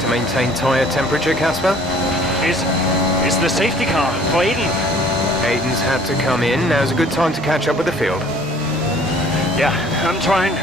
to maintain tyre temperature, Casper? Is the safety car for Aiden? Aiden's had to come in. Now's a good time to catch up with the field. Yeah, I'm trying.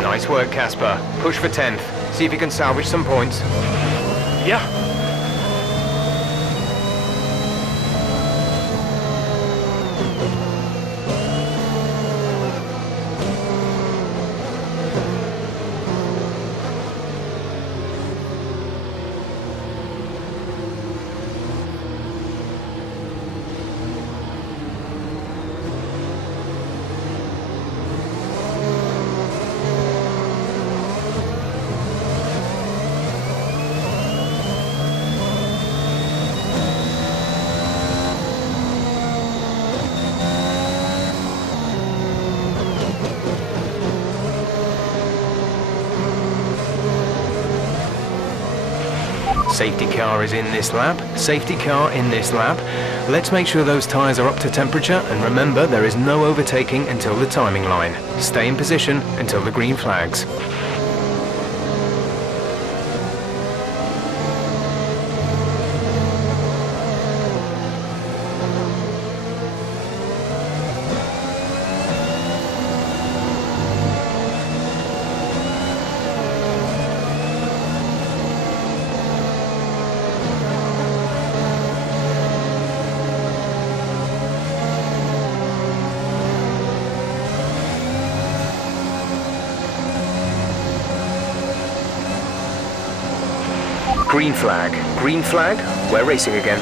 Nice work, Casper. Push for 10th. See if you can salvage some points. Yeah. Safety car is in this lap. Safety car in this lap. Let's make sure those tyres are up to temperature, and remember there is no overtaking until the timing line. Stay in position until the green flags. Green flag. Green flag. We're racing again.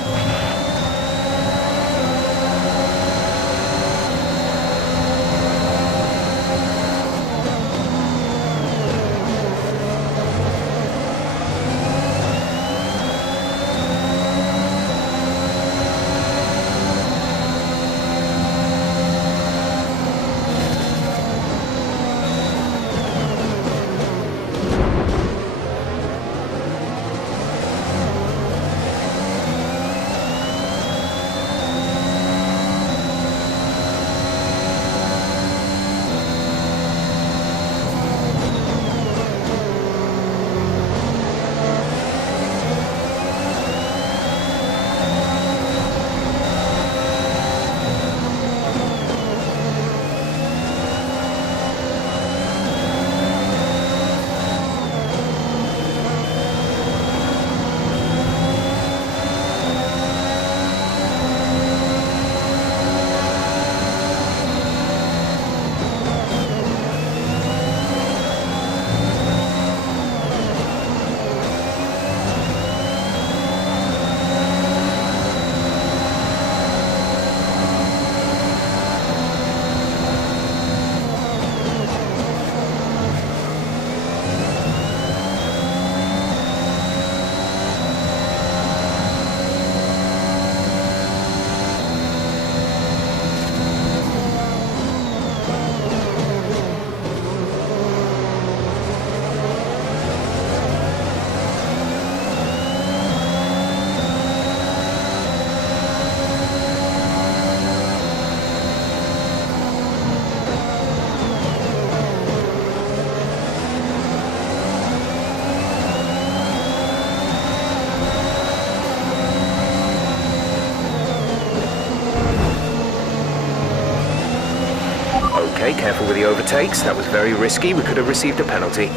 Okay, careful with the overtakes. That was very risky. We could have received a penalty.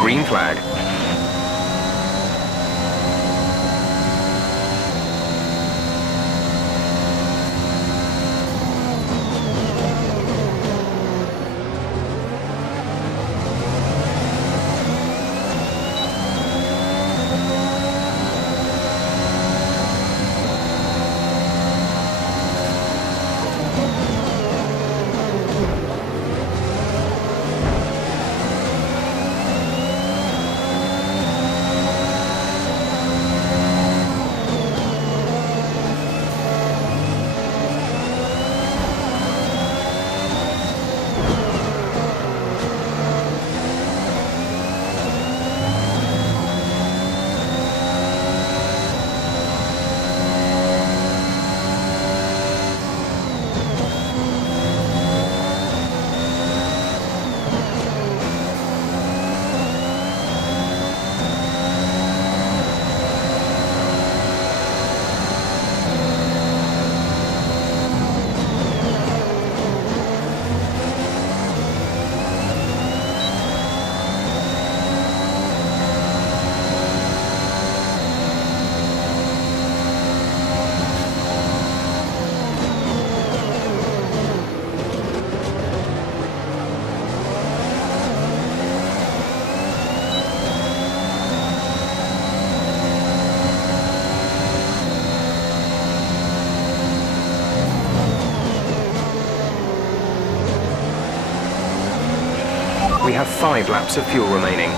Green flag. We have 5 laps of fuel remaining.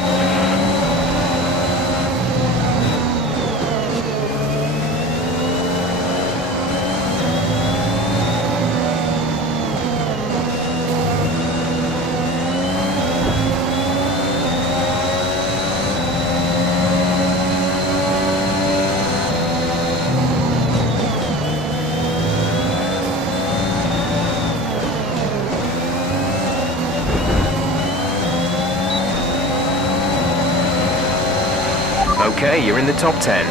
Okay, you're in the top 10.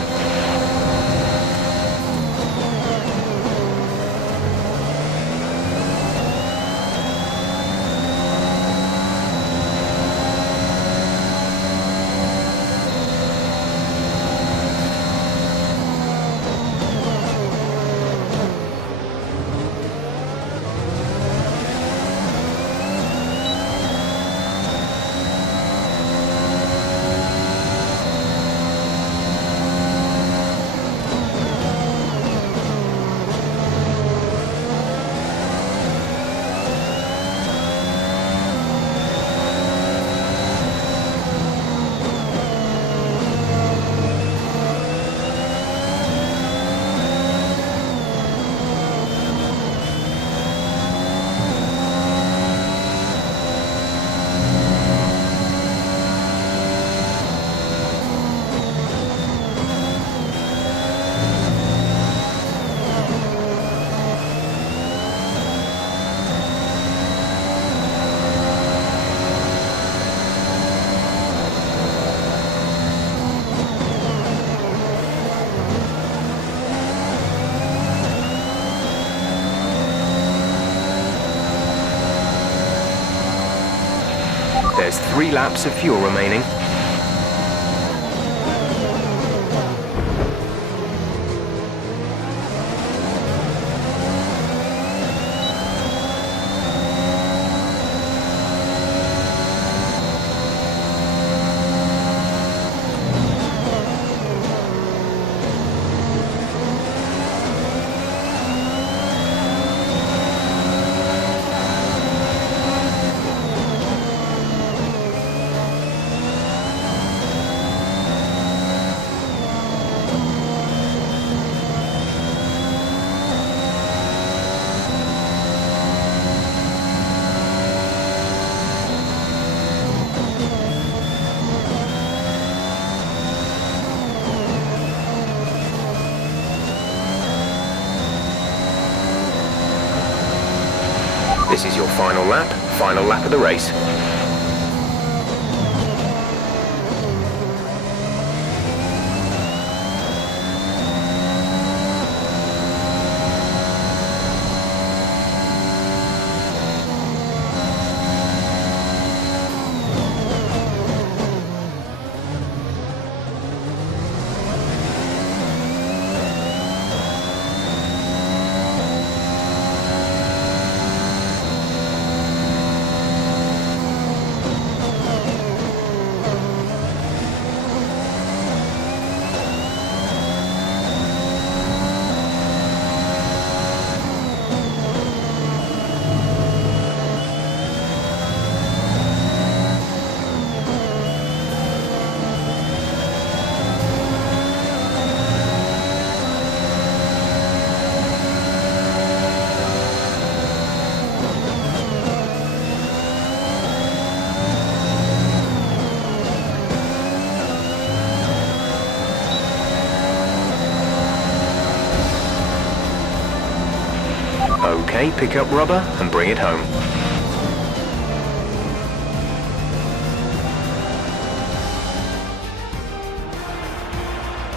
There's 3 laps of fuel remaining. This is your final lap of the race. Okay, pick up rubber and bring it home.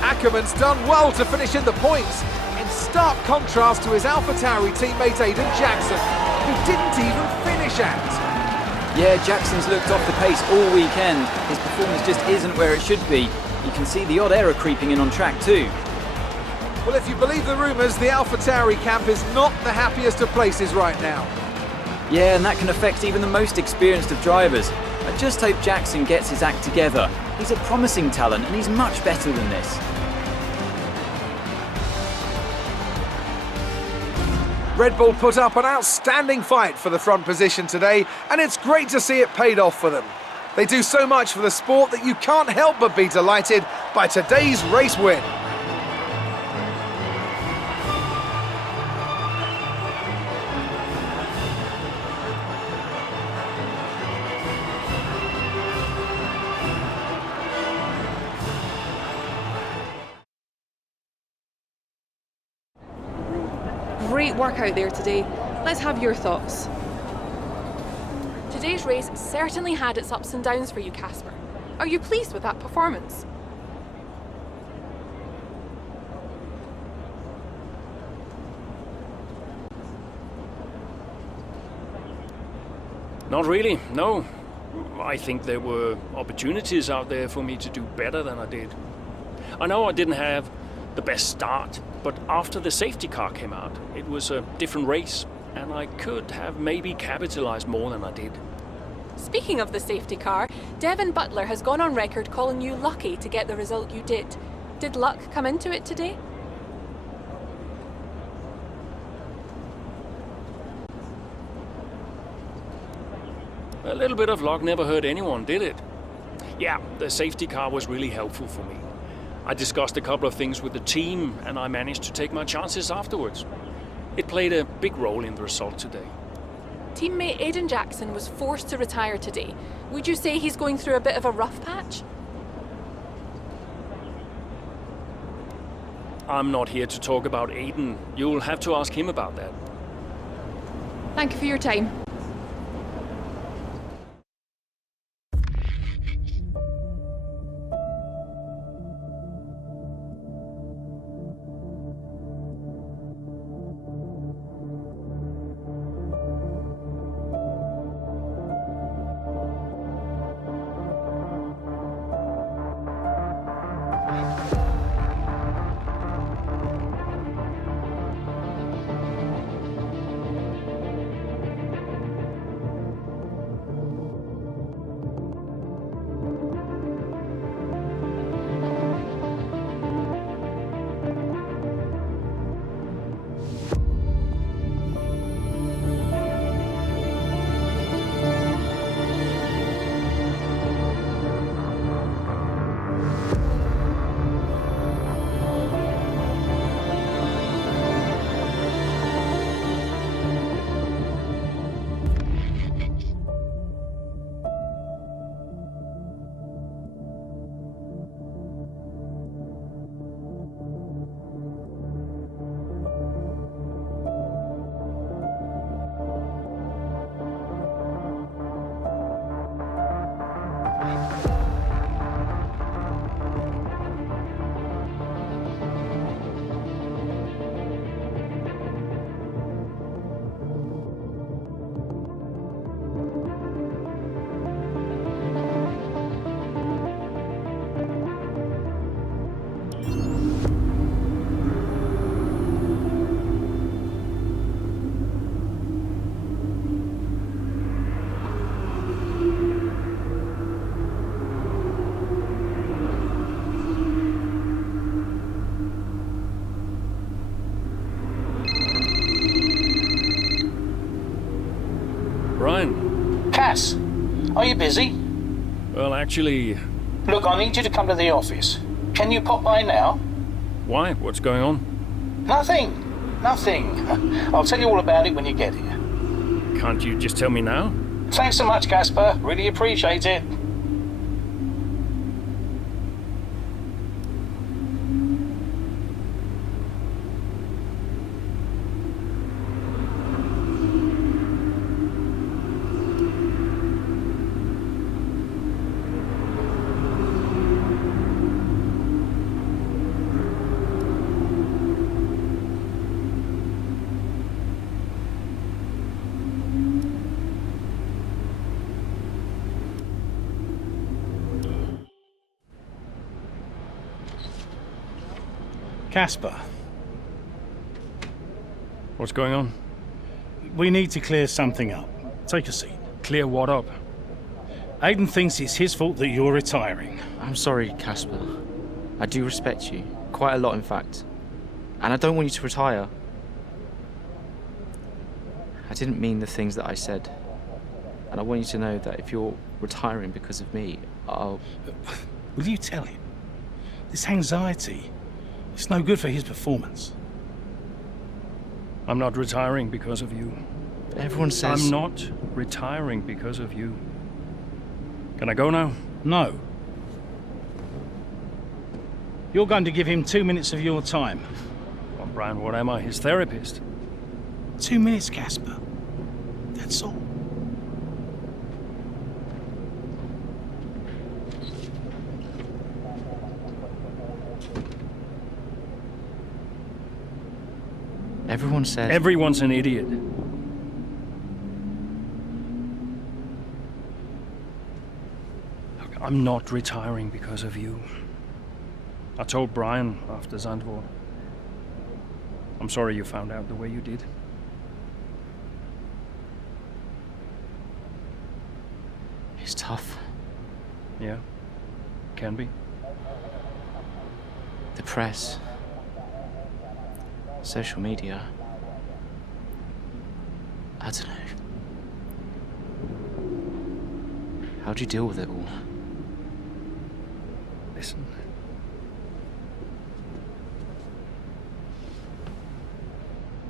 Ackerman's done well to finish in the points, in stark contrast to his AlphaTauri teammate Aiden Jackson, who didn't even finish out. Yeah, Jackson's looked off the pace all weekend. His performance just isn't where it should be. You can see the odd error creeping in on track too. Well, if you believe the rumours, the AlphaTauri camp is not the happiest of places right now. Yeah, and that can affect even the most experienced of drivers. I just hope Jackson gets his act together. He's a promising talent and he's much better than this. Red Bull put up an outstanding fight for the front position today, and it's great to see it paid off for them. They do so much for the sport that you can't help but be delighted by today's race win. Great work out there today. Let's have your thoughts. Today's race certainly had its ups and downs for you, Casper. Are you pleased with that performance? Not really, no. I think there were opportunities out there for me to do better than I did. I know I didn't have the best start, but after the safety car came out, it was a different race, and I could have maybe capitalized more than I did. Speaking of the safety car, Devin Butler has gone on record calling you lucky to get the result you did. Did luck come into it today? A little bit of luck never hurt anyone, did it? Yeah, the safety car was really helpful for me. I discussed a couple of things with the team, and I managed to take my chances afterwards. It played a big role in the result today. Teammate Aiden Jackson was forced to retire today. Would you say he's going through a bit of a rough patch? I'm not here to talk about Aiden. You'll have to ask him about that. Thank you for your time. Brian? Cass, are you busy? Well, actually... Look, I need you to come to the office. Can you pop by now? Why? What's going on? Nothing. I'll tell you all about it when you get here. Can't you just tell me now? Thanks so much, Casper. Really appreciate it. Casper, What's going on? we need to clear something up. Take a seat. Clear what up? Aiden thinks it's his fault that you're retiring. I'm sorry, Casper. I do respect you. Quite a lot, in fact. And I don't want you to retire. I didn't mean the things that I said. And I want you to know that if you're retiring because of me, I'll... Will you tell him? This anxiety, it's no good for his performance. I'm not retiring because of you. Everyone says... I'm not retiring because of you. Can I go now? No. You're going to give him 2 minutes of your time. Well, Brian, what am I? His therapist? 2 minutes, Casper. That's all. Everyone says... Everyone's an idiot. I'm not retiring because of you. I told Brian after Zandvoort. I'm sorry you found out the way you did. It's tough. Yeah, can be. The press, social media. I don't know. How do you deal with it all? Listen.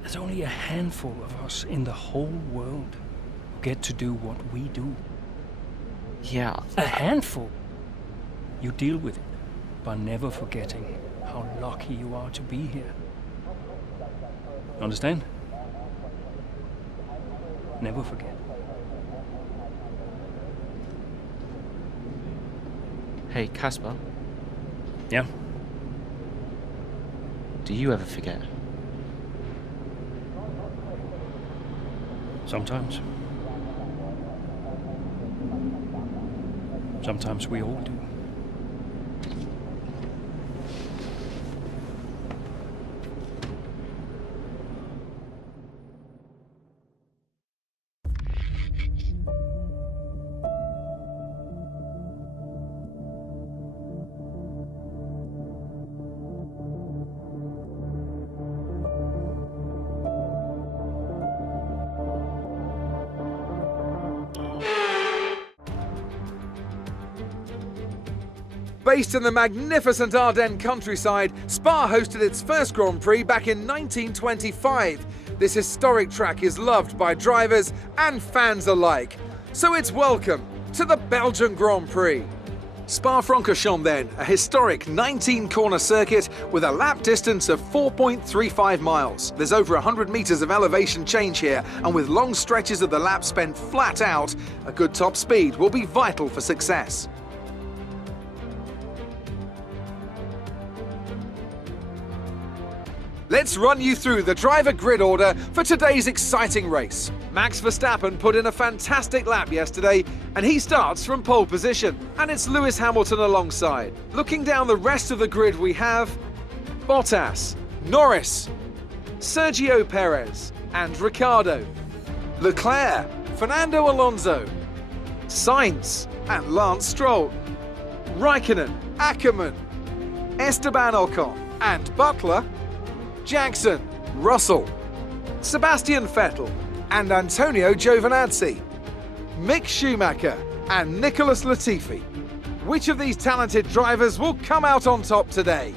There's only a handful of us in the whole world who get to do what we do. Yeah. A handful. You deal with it by never forgetting how lucky you are to be here. Understand? Never forget. Hey, Casper, Yeah? do you ever forget? Sometimes. Sometimes we all do. Based in the magnificent Ardennes countryside, Spa hosted its first Grand Prix back in 1925. This historic track is loved by drivers and fans alike. So it's welcome to the Belgian Grand Prix. Spa-Francorchamps then, a historic 19-corner circuit with a lap distance of 4.35 miles. There's over 100 metres of elevation change here, and with long stretches of the lap spent flat out, a good top speed will be vital for success. Let's run you through the driver grid order for today's exciting race. Max Verstappen put in a fantastic lap yesterday, and he starts from pole position. And it's Lewis Hamilton alongside. Looking down the rest of the grid, we have Bottas, Norris, Sergio Perez, and Ricciardo, Leclerc, Fernando Alonso, Sainz, and Lance Stroll, Raikkonen, Ackermann, Esteban Ocon, and Butler, Jackson, Russell, Sebastian Vettel, and Antonio Giovinazzi, Mick Schumacher, and Nicholas Latifi. Which of these talented drivers will come out on top today?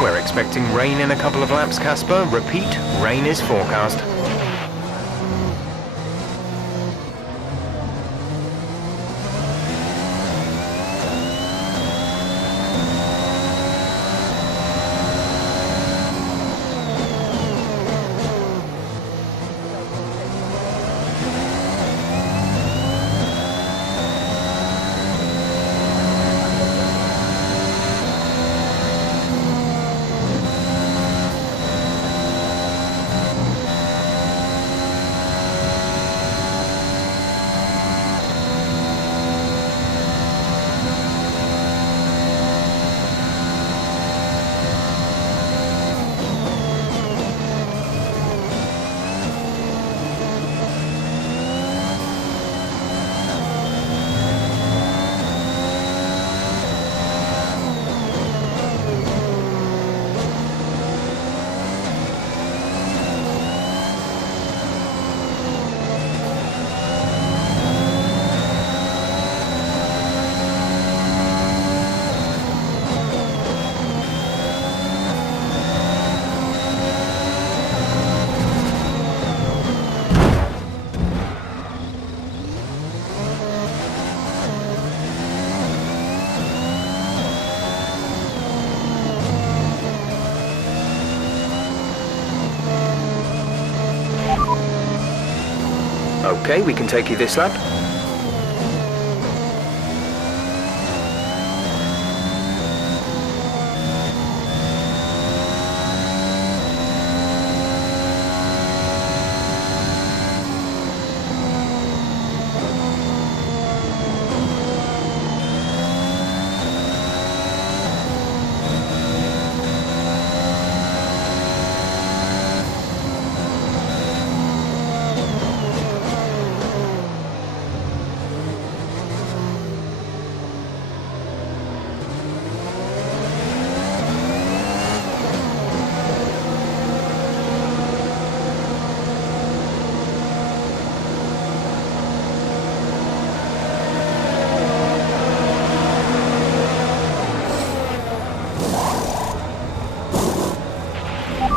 We're expecting rain in a couple of laps, Casper. Repeat, rain is forecast. Okay, we can take you this lap.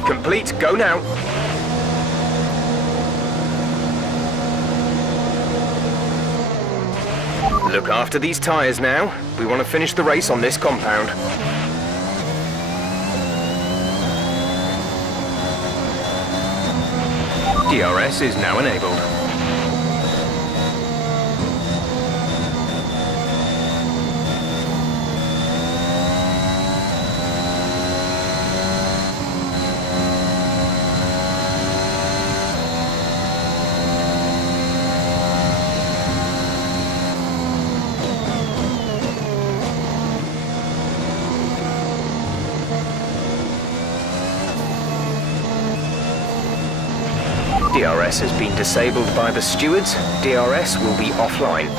Complete, go now. Look after these tyres now. We want to finish the race on this compound. DRS is now enabled. DRS has been disabled by the stewards. DRS will be offline.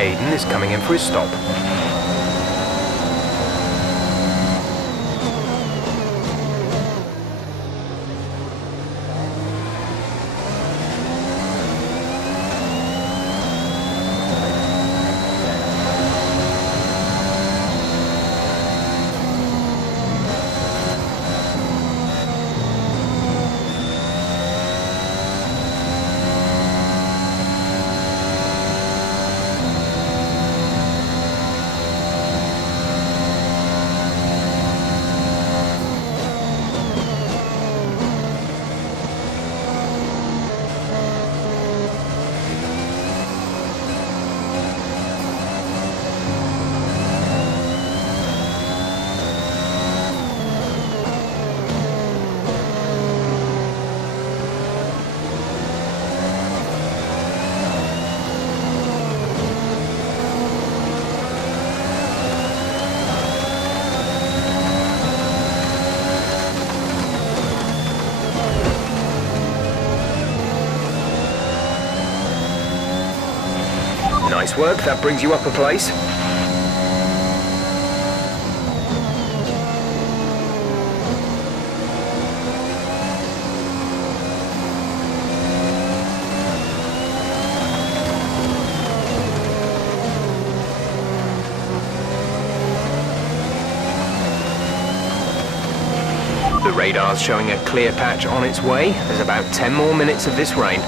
Hayden is coming in for his stop. work. That brings you up a place. The radar's showing a clear patch on its way. There's about 10 more minutes of this rain.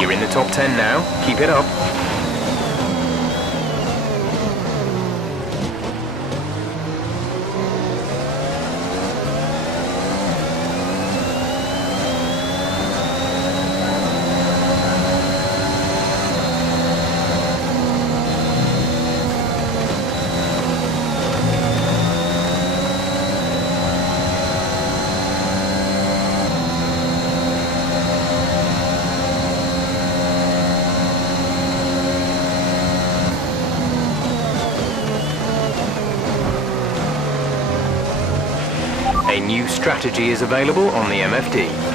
You're in the top 10 now. Keep it up. A new strategy is available on the MFD.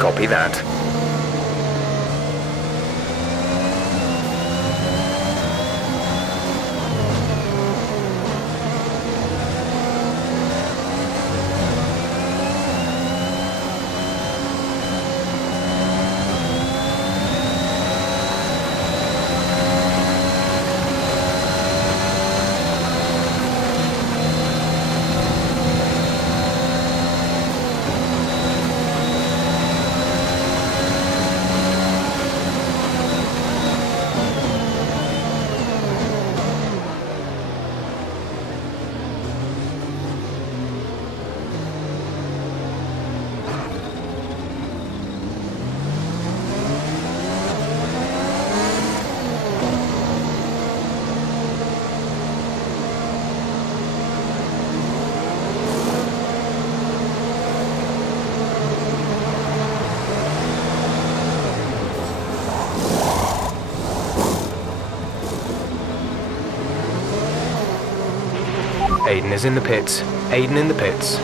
Copy that. Aiden is in the pits. Aiden in the pits.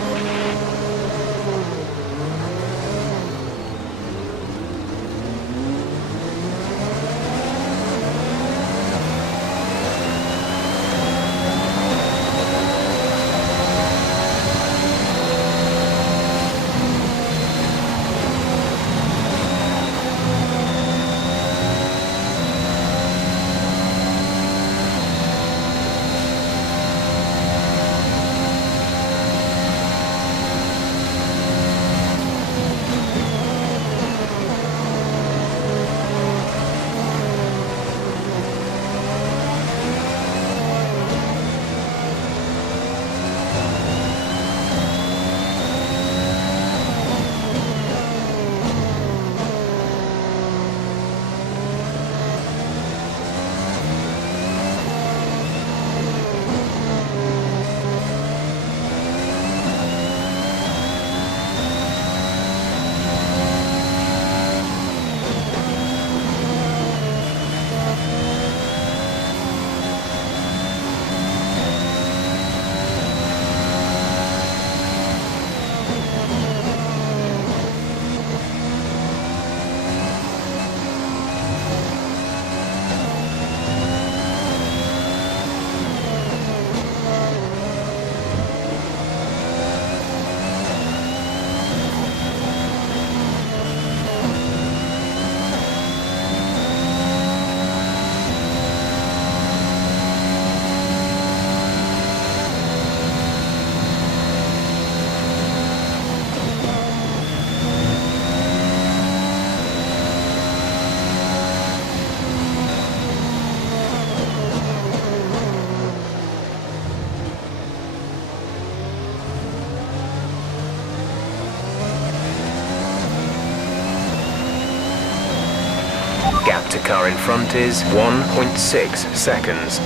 Gap to car in front is 1.6 seconds.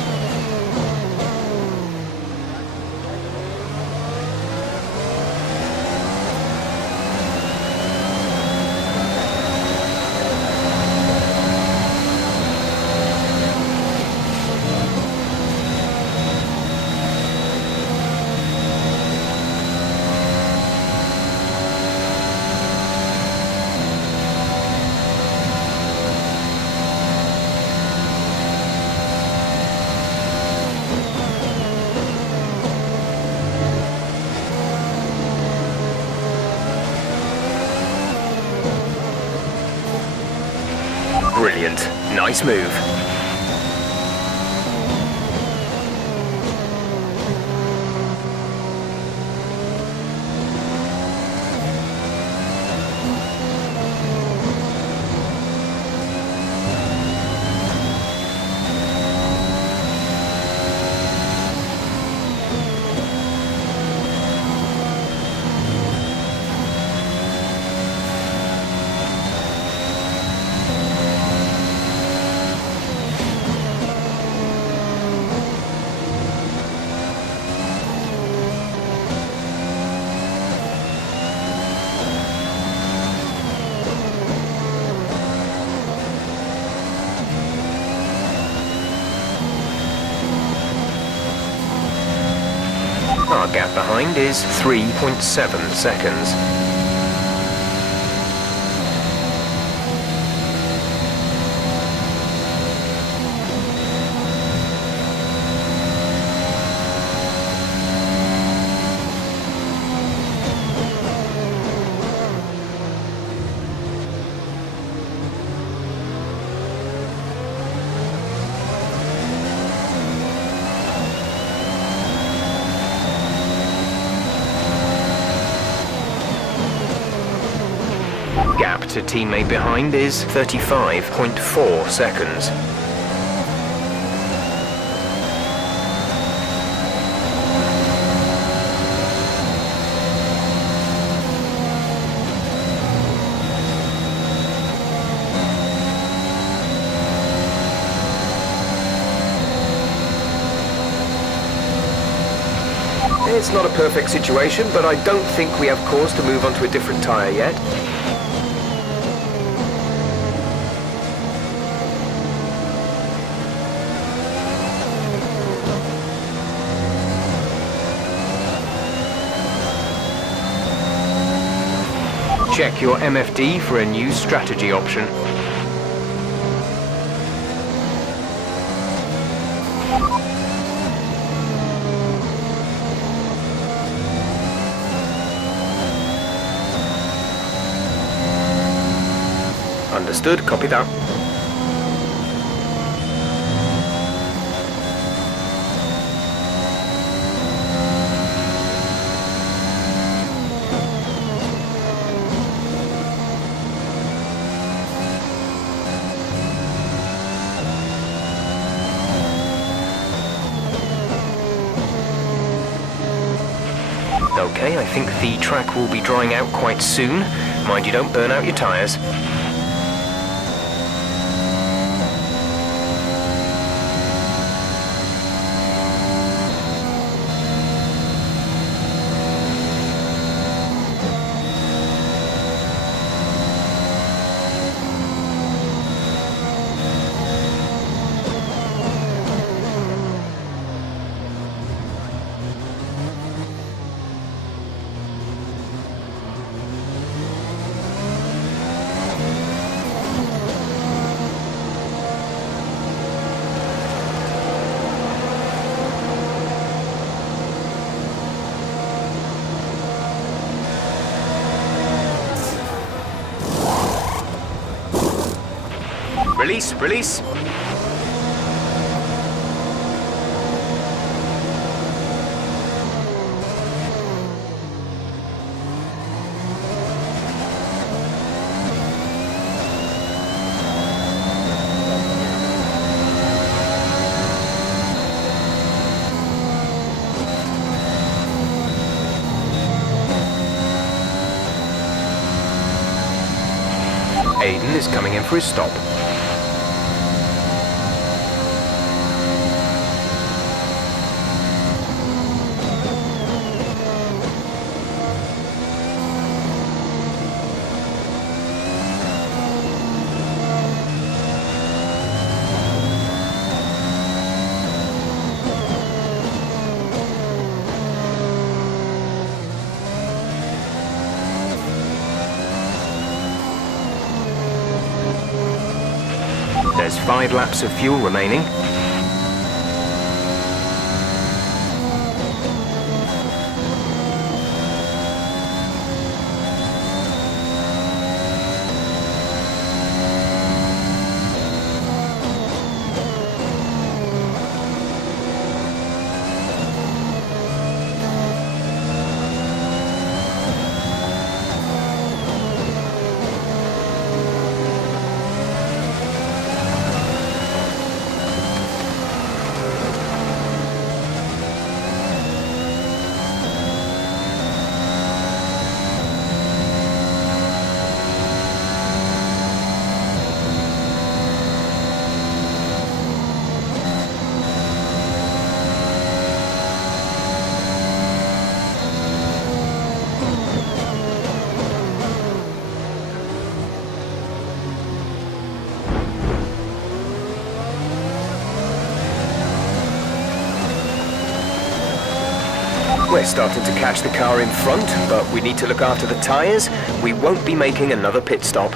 Brilliant. Nice move. Our gap behind is 3.7 seconds. Gap to teammate behind is 35.4 seconds. It's not a perfect situation, but I don't think we have cause to move on to a different tyre yet. Check your MFD for a new strategy option. Understood, copy that. Okay, I think the track will be drying out quite soon. Mind you don't burn out your tyres. Release, release. Aiden is coming in for his stop. There's 5 laps of fuel remaining. We're starting to catch the car in front, but we need to look after the tyres. We won't be making another pit stop.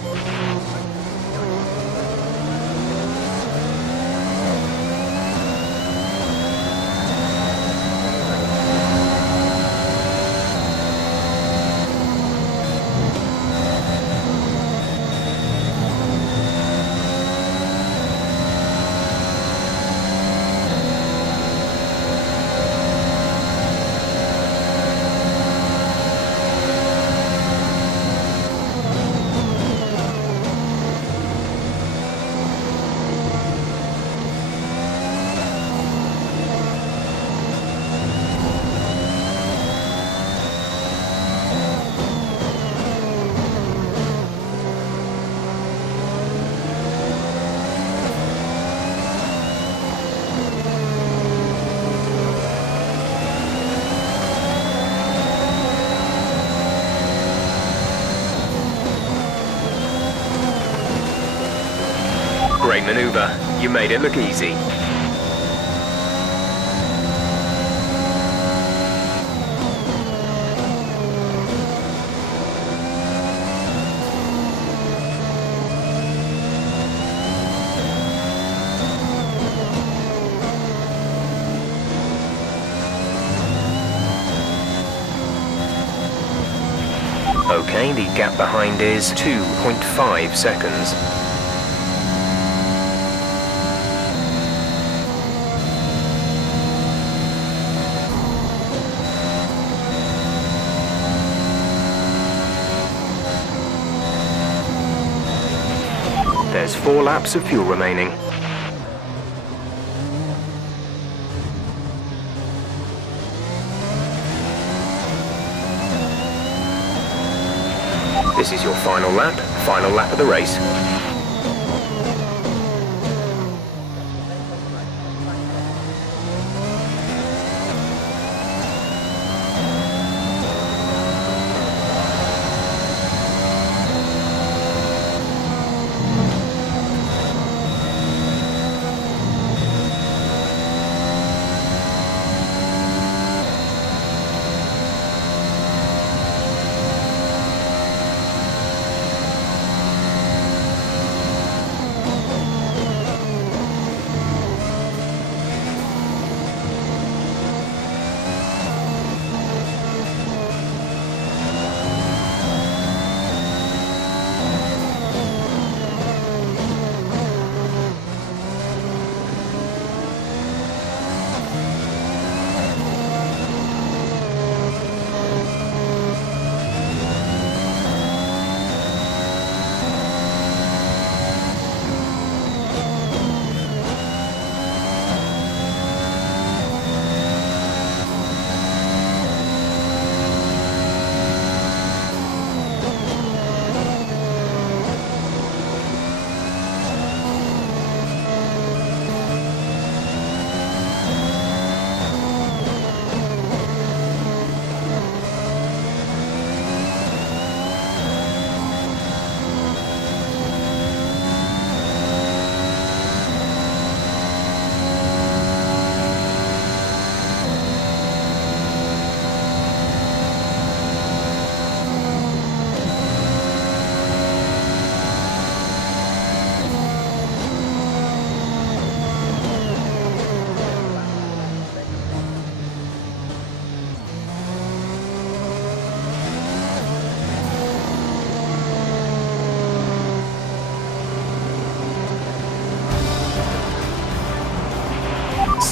Great maneuver. You made it look easy. Okay, the gap behind is 2.5 seconds. There's 4 laps of fuel remaining. This is your final lap of the race.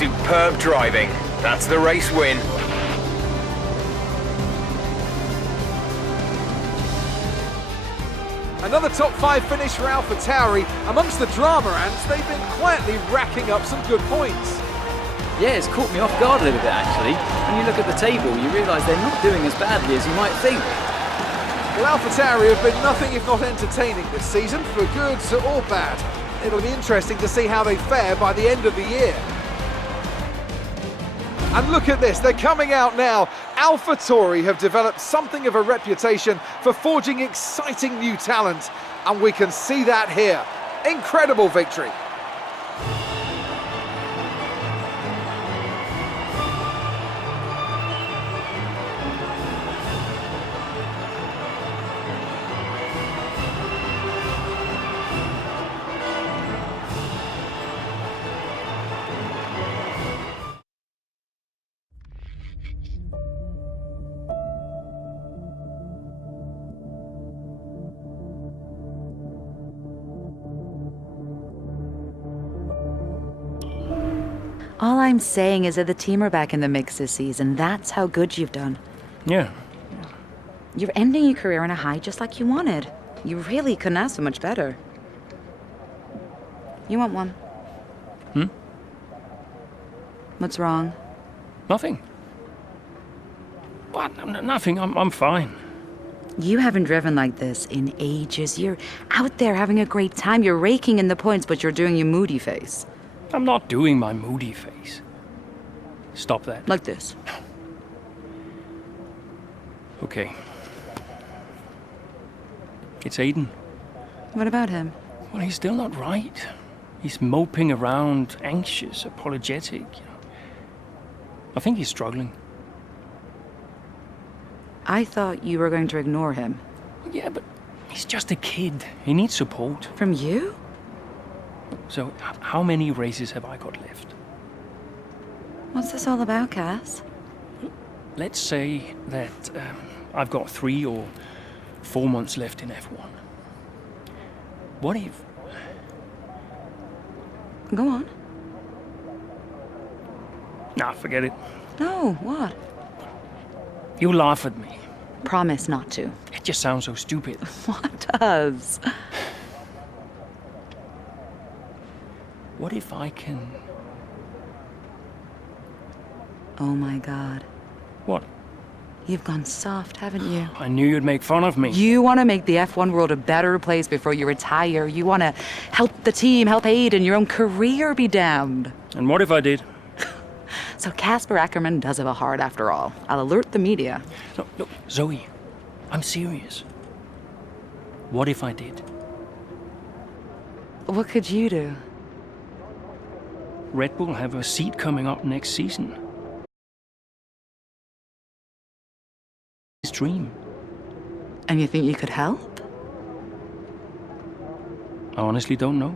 Superb driving. That's the race win. Another top 5 finish for AlphaTauri. Amongst the drama ants, they've been quietly racking up some good points. Yeah, it's caught me off guard a little bit actually. When you look at the table, you realise they're not doing as badly as you might think. Well, AlphaTauri have been nothing if not entertaining this season, for good or bad. It'll be interesting to see how they fare by the end of the year. And look at this, they're coming out now. AlphaTauri have developed something of a reputation for forging exciting new talent, and we can see that here. Incredible victory. All I'm saying is that the team are back in the mix this season. That's how good you've done. Yeah. You're ending your career on a high just like you wanted. You really couldn't ask for much better. You want one? What's wrong? Nothing. What? Nothing. I'm fine. You haven't driven like this in ages. You're out there having a great time. You're raking in the points, but you're doing your moody face. I'm not doing my moody face. Stop that. Like this. Okay. It's Aiden. What about him? Well, he's still not right. He's moping around, anxious, apologetic. I think he's struggling. I thought you were going to ignore him. Yeah, but he's just a kid. He needs support. From you? So, how many races have I got left? What's this all about, Cass? Let's say that I've got 3 or 4 months left in F1. What if... Go on. Nah, forget it. No, what? You laugh at me. Promise not to. It just sounds so stupid. What does? What if I can... Oh my God. What? You've gone soft, haven't you? I knew you'd make fun of me. You want to make the F1 world a better place before you retire. You want to help the team, help Aiden, your own career be damned. And what if I did? So Casper Ackerman does have a heart after all. I'll alert the media. Look, Zoe, I'm serious. What if I did? What could you do? Red Bull have a seat coming up next season. His dream. And you think you could help? I honestly don't know.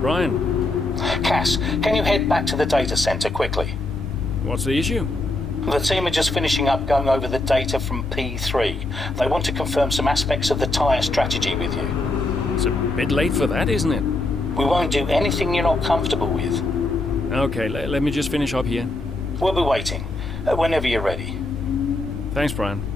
Brian, Cass, can you head back to the data center quickly? what's the issue? The team are just finishing up going over the data from P3. They want to confirm some aspects of the tire strategy with you. It's a bit late for that, isn't it? We won't do anything you're not comfortable with. Okay, let me just finish up here. We'll be waiting, whenever you're ready. Thanks, Brian.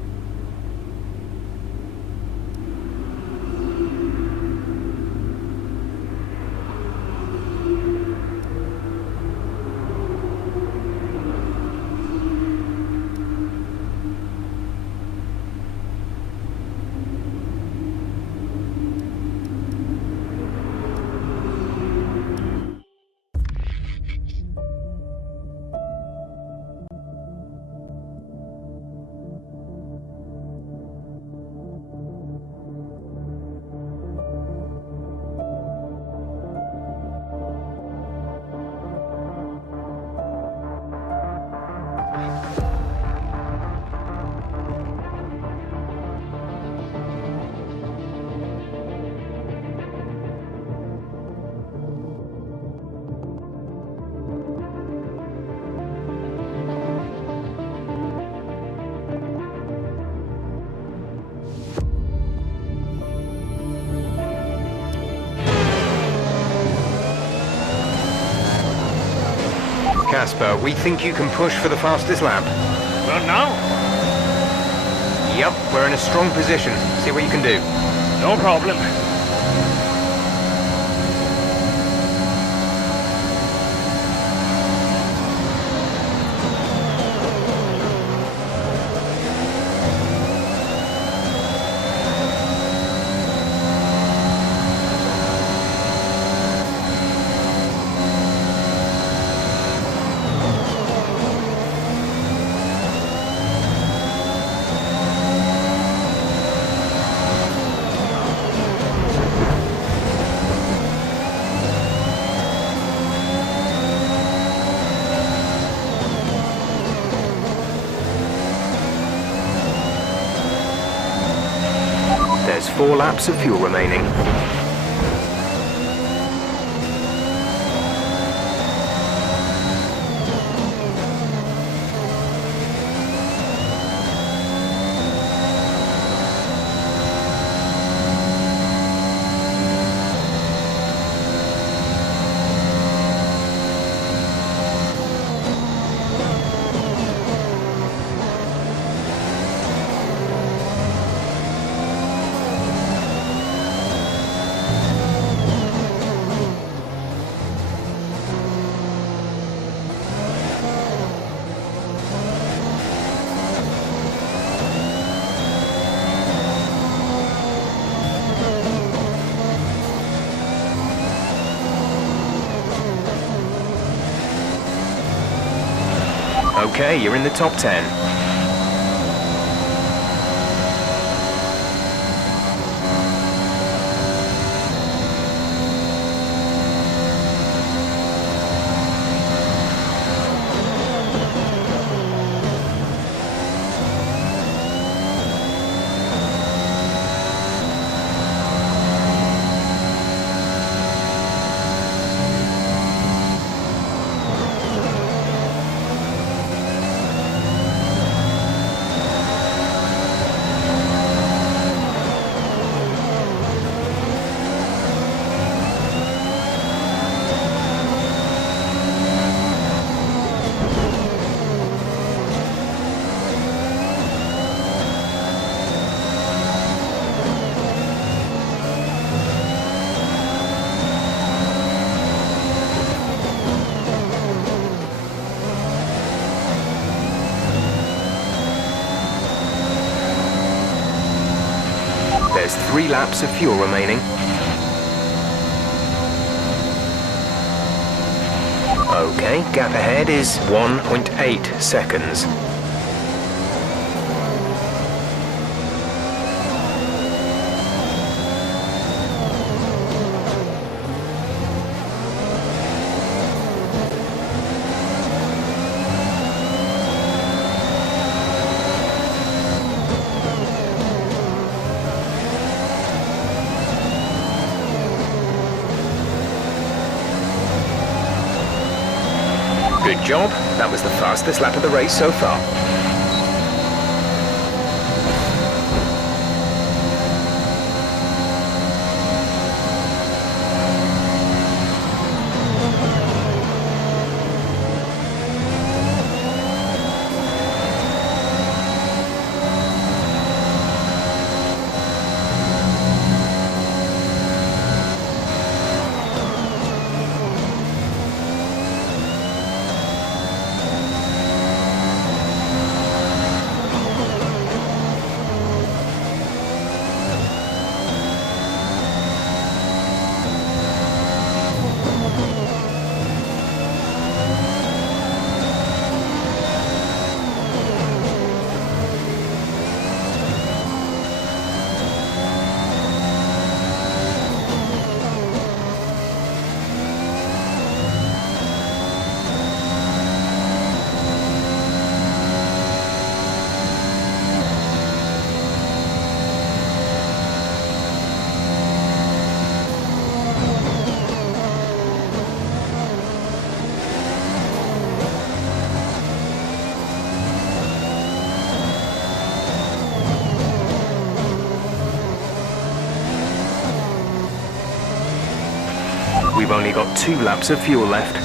Casper, we think you can push for the fastest lap. Well, now? Yup, we're in a strong position. See what you can do. No problem. There's 4 laps of fuel remaining. Okay, you're in the top 10. There's 3 laps of fuel remaining. Okay, gap ahead is 1.8 seconds. Good job. That was the fastest lap of the race so far. We've only got 2 laps of fuel left.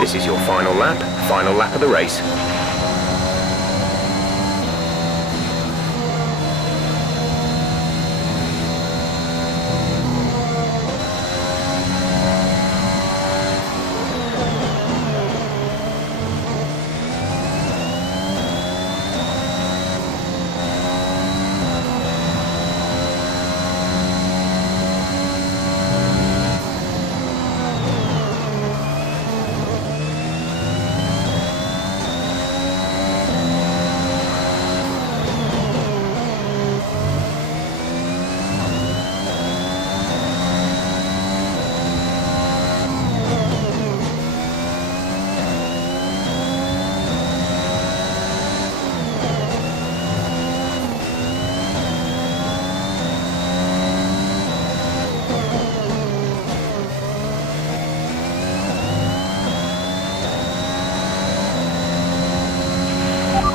This is your final lap of the race.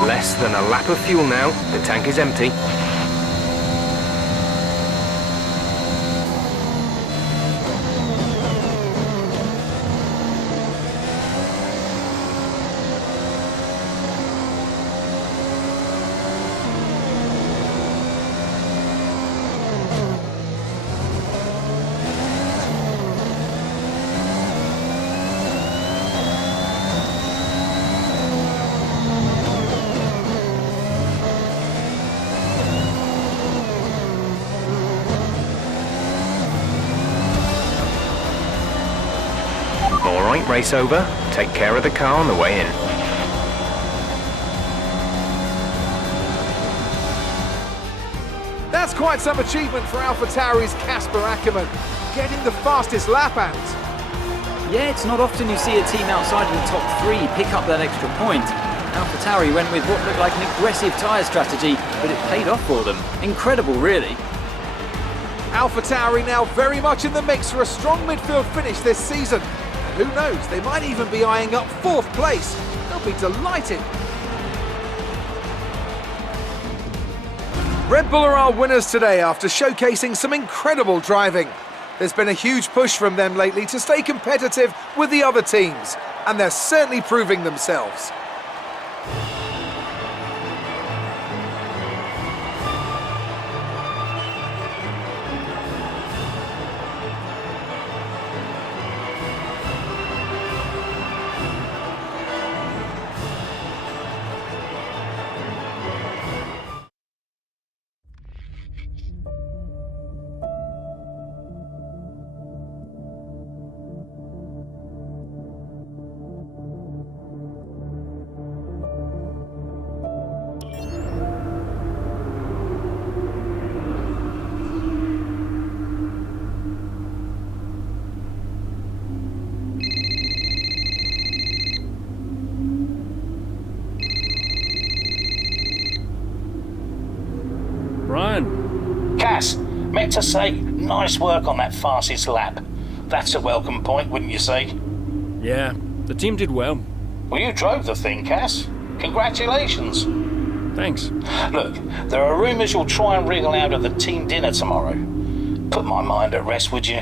Less than a lap of fuel now. The tank is empty. Don't race over. Take care of the car on the way in. That's quite some achievement for AlphaTauri's Casper Ackermann, getting the fastest lap out. Yeah, it's not often you see a team outside in the top 3 pick up that extra point. AlphaTauri went with what looked like an aggressive tyre strategy, but it paid off for them. Incredible, really. AlphaTauri now very much in the mix for a strong midfield finish this season. And who knows, they might even be eyeing up 4th place. They'll be delighted. Red Bull are our winners today after showcasing some incredible driving. There's been a huge push from them lately to stay competitive with the other teams, and they're certainly proving themselves. Brian. Cass, meant to say, nice work on that fastest lap. That's a welcome point, wouldn't you say? Yeah, the team did well. Well, you drove the thing, Cass. Congratulations. Thanks. Look, there are rumours you'll try and wriggle out of the team dinner tomorrow. Put my mind at rest, would you?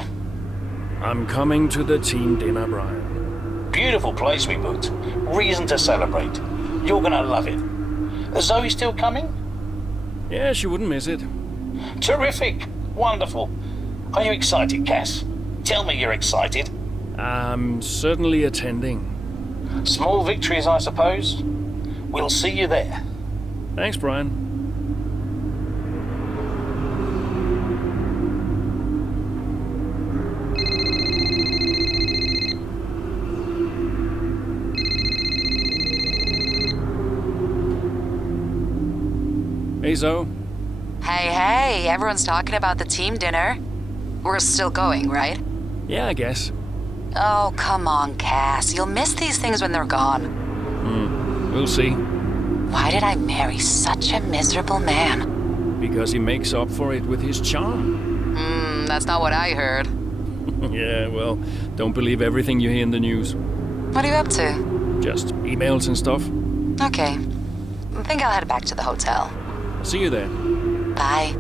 I'm coming to the team dinner, Brian. Beautiful place we booked. Reason to celebrate. You're gonna love it. Is Zoe still coming? Yeah, she wouldn't miss it. Terrific. Wonderful. Are you excited, Cass? Tell me you're excited. I'm certainly attending. Small victories, I suppose. We'll see you there. Thanks, Brian. Hey, Zoe. Hey, everyone's talking about the team dinner. We're still going, right? Yeah, I guess. Oh, come on, Cass. You'll miss these things when they're gone. We'll see. Why did I marry such a miserable man? Because he makes up for it with his charm. That's not what I heard. Yeah, well, don't believe everything you hear in the news. What are you up to? Just emails and stuff. Okay. I think I'll head back to the hotel. See you there. Bye.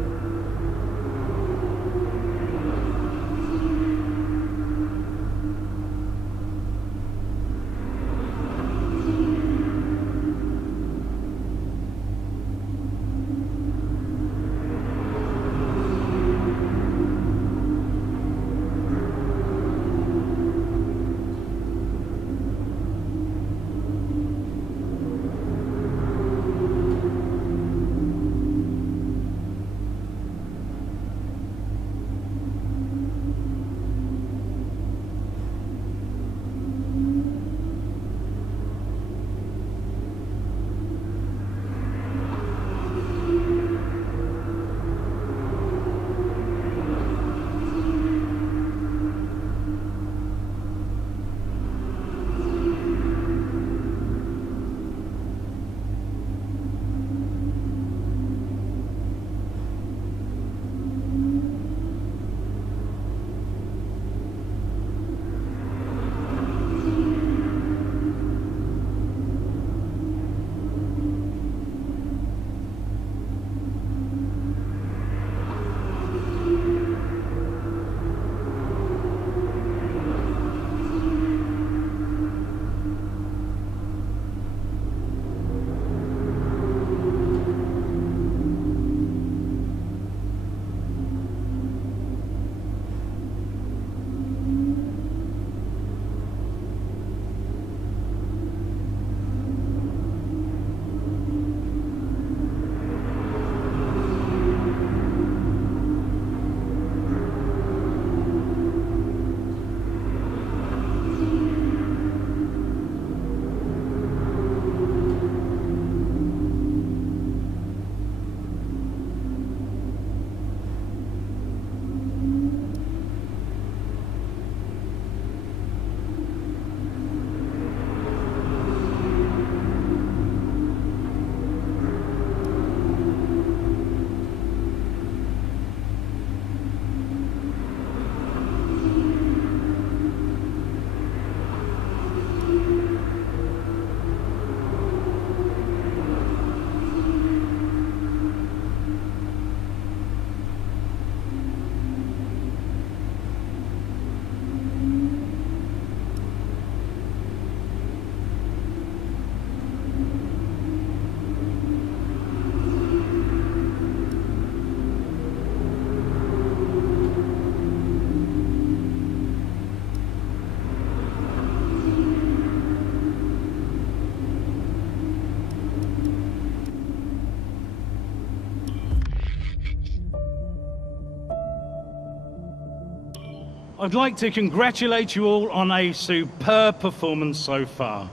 I'd like to congratulate you all on a superb performance so far.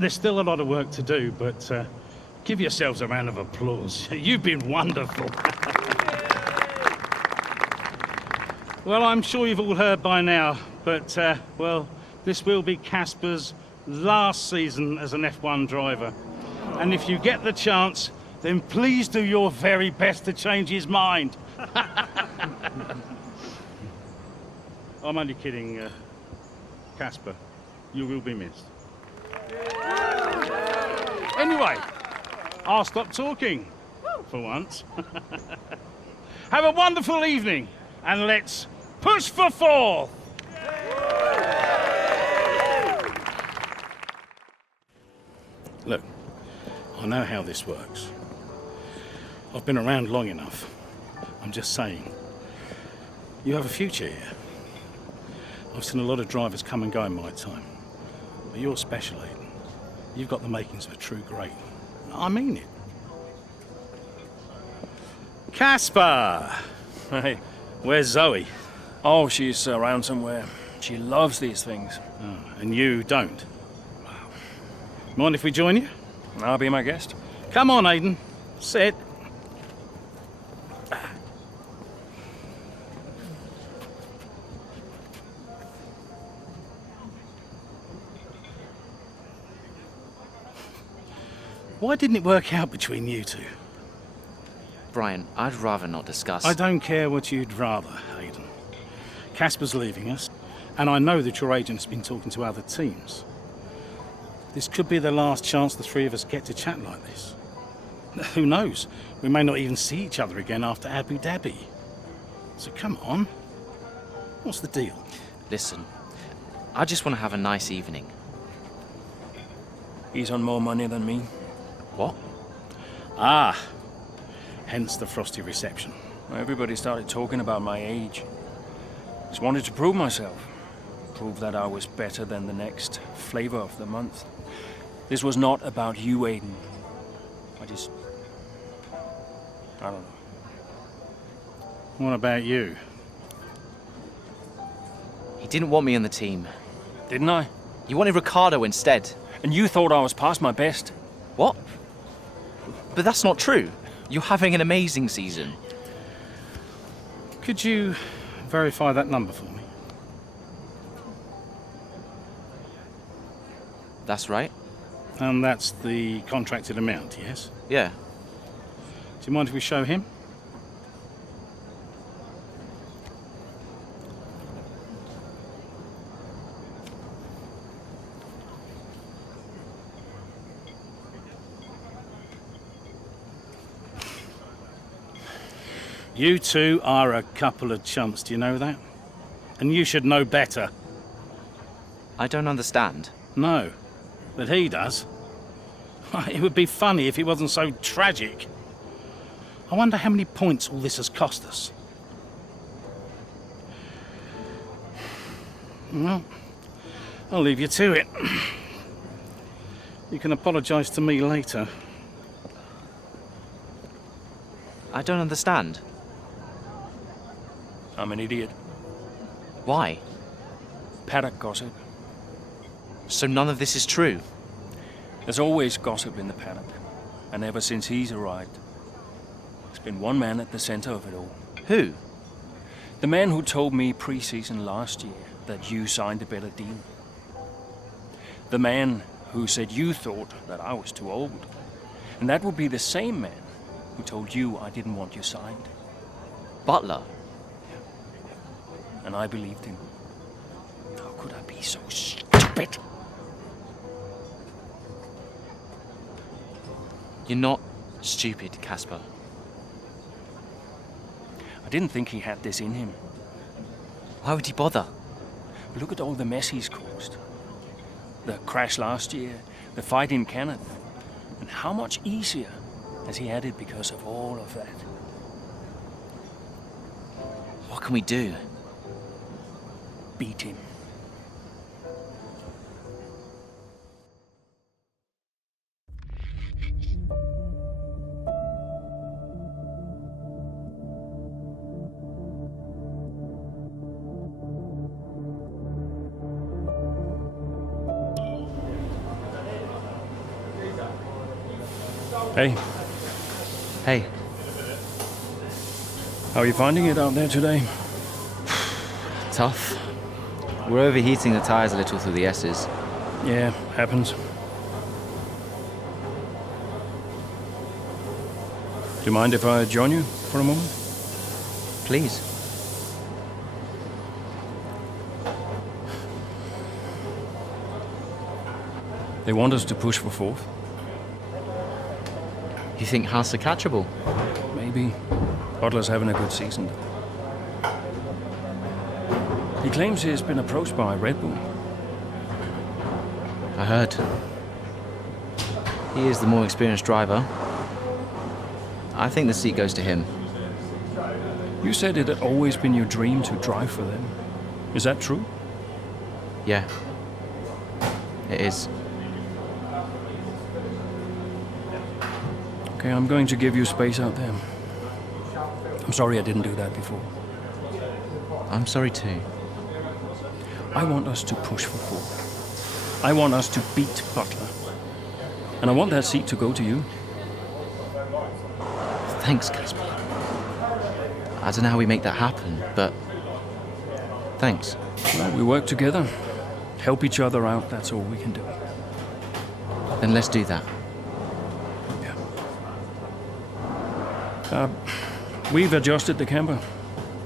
There's still a lot of work to do, but give yourselves a round of applause. You've been wonderful. Well, I'm sure you've all heard by now, but, well, this will be Casper's last season as an F1 driver. And if you get the chance, then please do your very best to change his mind. I'm only kidding, Casper. You will be missed. Anyway, I'll stop talking, for once. Have a wonderful evening, and let's push for fourth! Look, I know how this works. I've been around long enough. I'm just saying, you have a future here. I've seen a lot of drivers come and go in my time, but you're special, Aiden. You've got the makings of a true great. I mean it. Casper! Hey. Where's Zoe? Oh, she's around somewhere. She loves these things. Oh, and you don't? Mind if we join you? I'll be my guest. Come on, Aiden. Sit. Why didn't it work out between you two? Brian, I'd rather not discuss. I don't care what you'd rather, Aiden. Casper's leaving us, and I know that your agent's been talking to other teams. This could be the last chance the three of us get to chat like this. Who knows? We may not even see each other again after Abu Dhabi. So come on. What's the deal? Listen, I just want to have a nice evening. He's on more money than me. What? Ah, hence the frosty reception. Everybody started talking about my age. Just wanted to prove myself. Prove that I was better than the next flavor of the month. This was not about you, Aiden. I don't know. What about you? He didn't want me on the team. Didn't I? You wanted Ricardo instead. And you thought I was past my best. What? But that's not true. You're having an amazing season. Could you verify that number for me? That's right. And that's the contracted amount, yes? Yeah. Do you mind if we show him? You two are a couple of chumps, do you know that? And you should know better. I don't understand. No, but he does. It would be funny if it wasn't so tragic. I wonder how many points all this has cost us. Well, I'll leave you to it. You can apologise to me later. I don't understand. I'm an idiot. Why? Paddock gossip. So none of this is true? There's always gossip in the paddock. And ever since he's arrived, there's been one man at the center of it all. Who? The man who told me pre-season last year that you signed a better deal. The man who said you thought that I was too old. And that would be the same man who told you I didn't want you signed. Butler? And I believed him. How could I be so stupid? You're not stupid, Casper. I didn't think he had this in him. Why would he bother? Look at all the mess he's caused. The crash last year, the fight in Kenneth. And how much easier has he had it because of all of that? What can we do? Beat him. Hey, Hey, how are you finding it out there today? tough. We're overheating the tyres a little through the S's. Yeah, happens. Do you mind if I join you for a moment? Please. They want us to push for fourth. You think Haas are catchable? Maybe. Butler's having a good season. He claims he's been approached by Red Bull. I heard. He is the more experienced driver. I think the seat goes to him. You said it had always been your dream to drive for them. Is that true? Yeah. It is. Okay, I'm going to give you space out there. I'm sorry I didn't do that before. I'm sorry too. I want us to push for fourth. I want us to beat Butler. And I want that seat to go to you. Thanks, Casper. I don't know how we make that happen, but thanks. Well, we work together. Help each other out, that's all we can do. Then let's do that. We've adjusted the camber.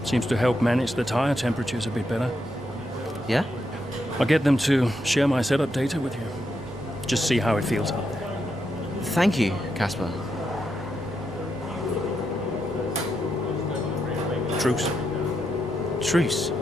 Seems to help manage the tire temperatures a bit better. Yeah? I'll get them to share my setup data with you. Just see how it feels out there. Thank you, Casper. Truce. Truce.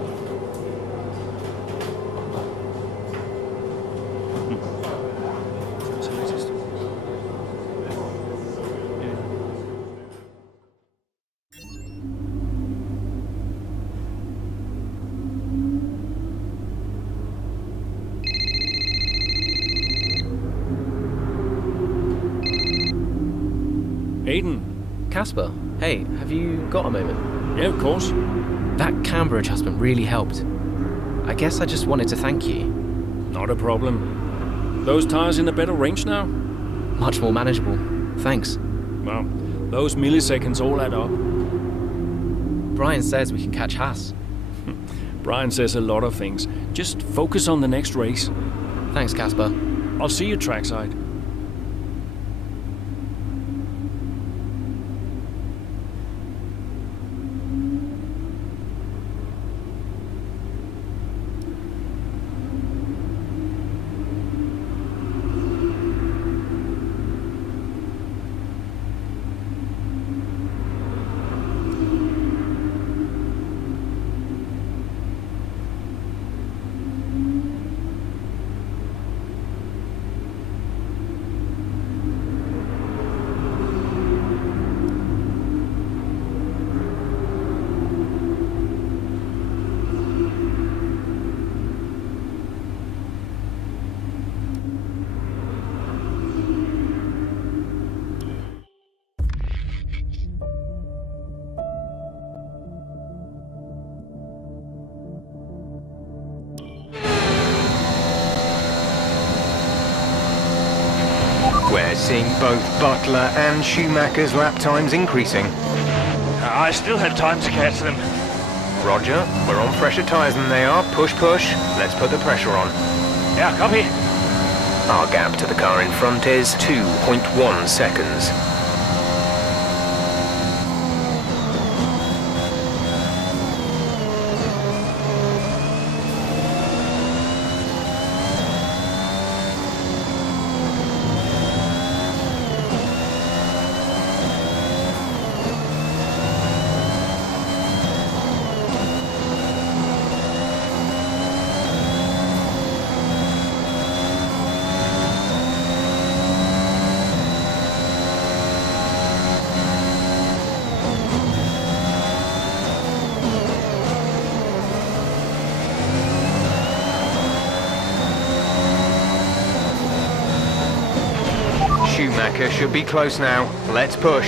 Aiden. Casper, hey, have you got a moment? Yeah, of course. That camber adjustment really helped. I guess I just wanted to thank you. Not a problem. Those tires in a better range now? Much more manageable. Thanks. Well, those milliseconds all add up. Brian says we can catch Haas. Brian says a lot of things. Just focus on the next race. Thanks, Casper. I'll see you trackside. We're seeing both Butler and Schumacher's lap times increasing. I still have time to catch them. Roger, we're on fresher tyres than they are. Push, push. Let's put the pressure on. Yeah, copy. Our gap to the car in front is 2.1 seconds. Schumacher should be close now. Let's push.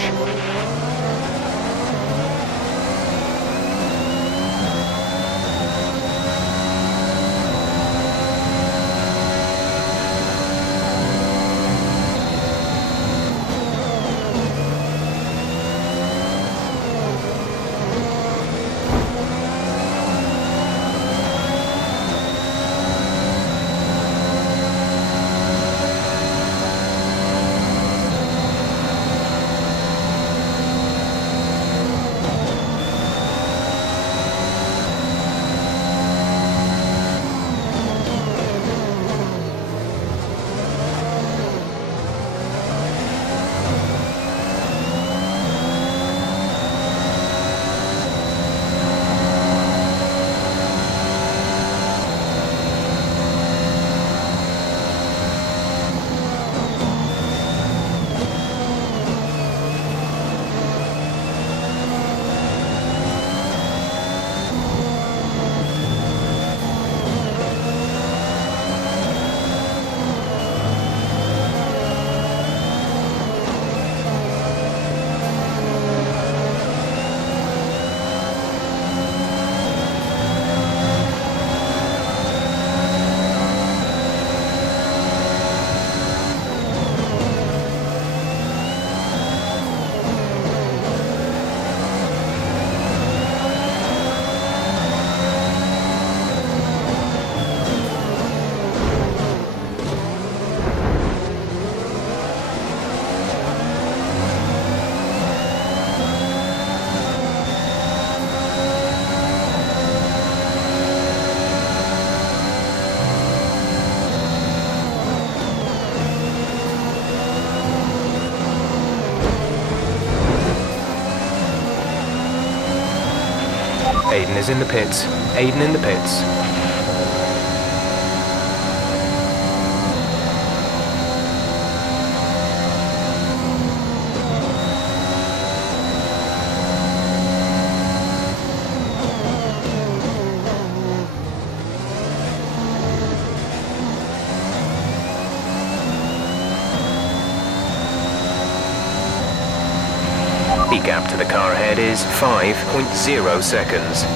Aiden is in the pits. Aiden in the pits. The gap to the car ahead is 5.0 seconds.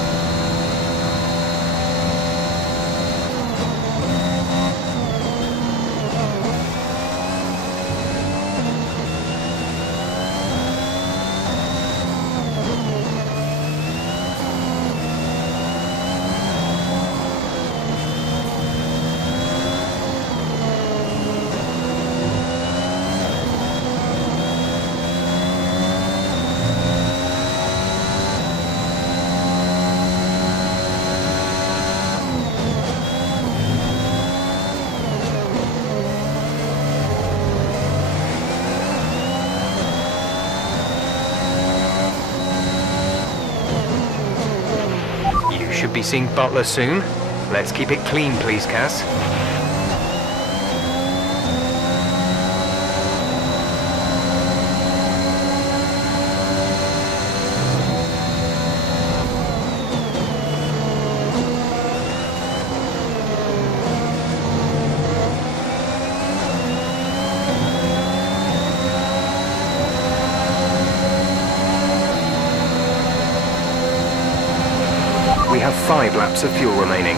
Should be seeing Butler soon. Let's keep it clean, please, Cass. We have 5 laps of fuel remaining.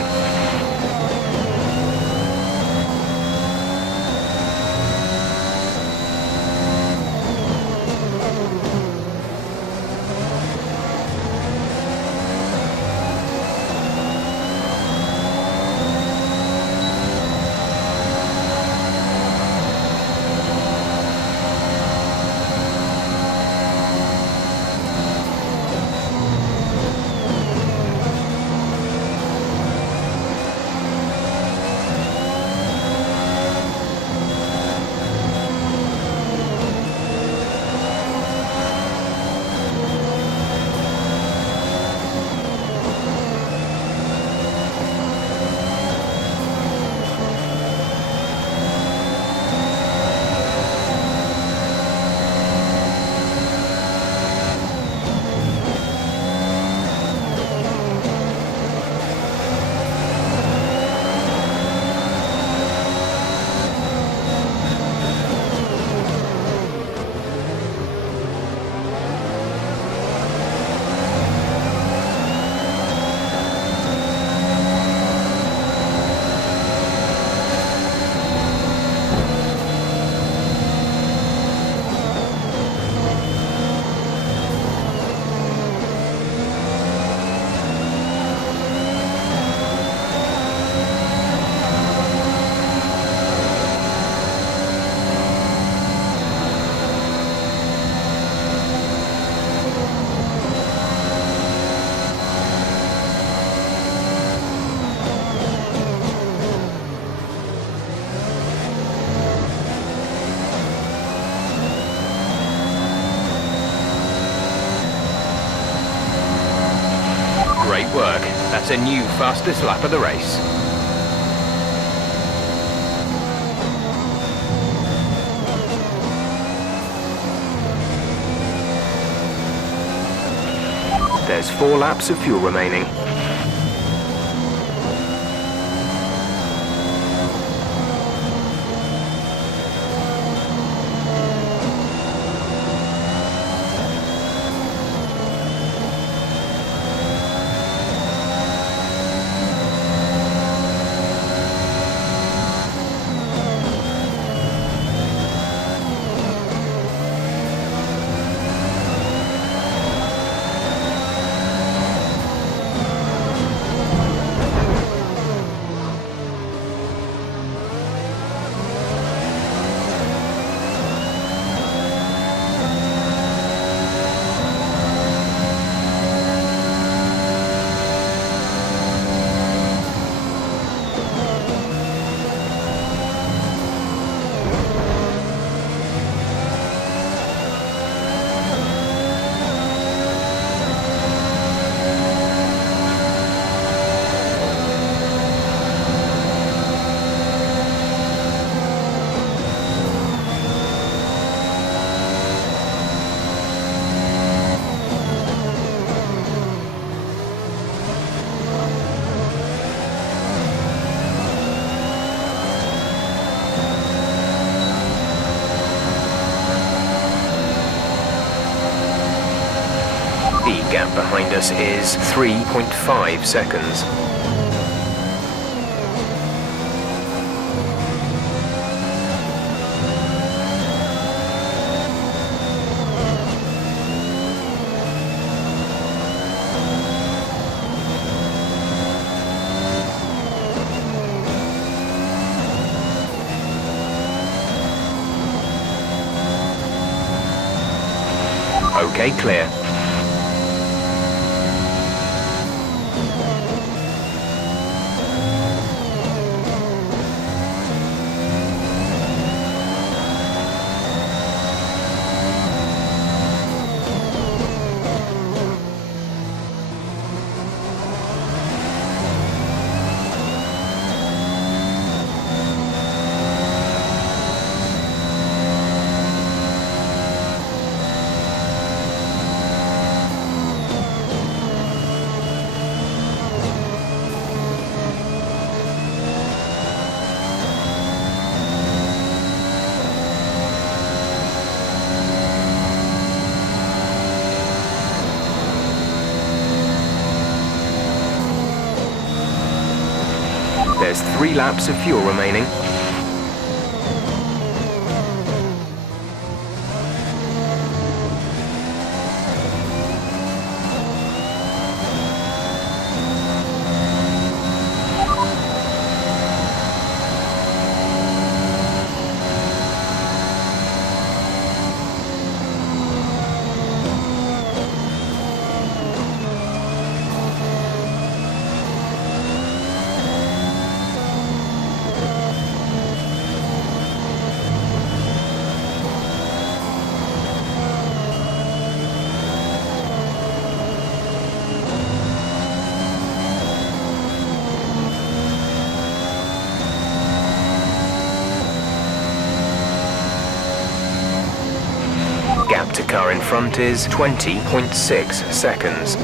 Great work. That's a new fastest lap of the race. There's 4 laps of fuel remaining. Gap behind us is 3.5 seconds. Okay, clear. There's 3 laps of fuel remaining. Gap to car in front is 20.6 seconds.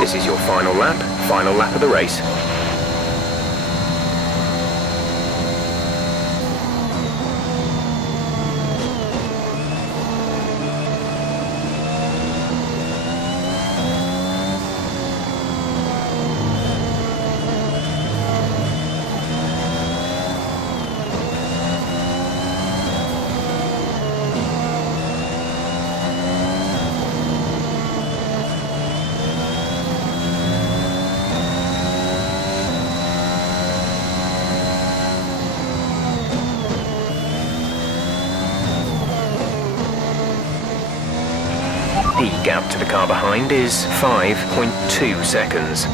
This is your final lap of the race. The gap to the car behind is 5.2 seconds.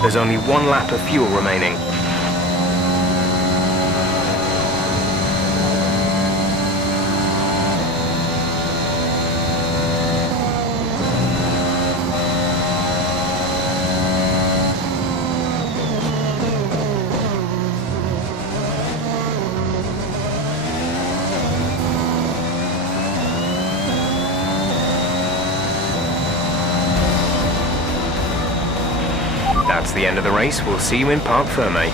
There's only 1 lap of fuel remaining. That's the end of the race. We'll see you in Parc Fermé.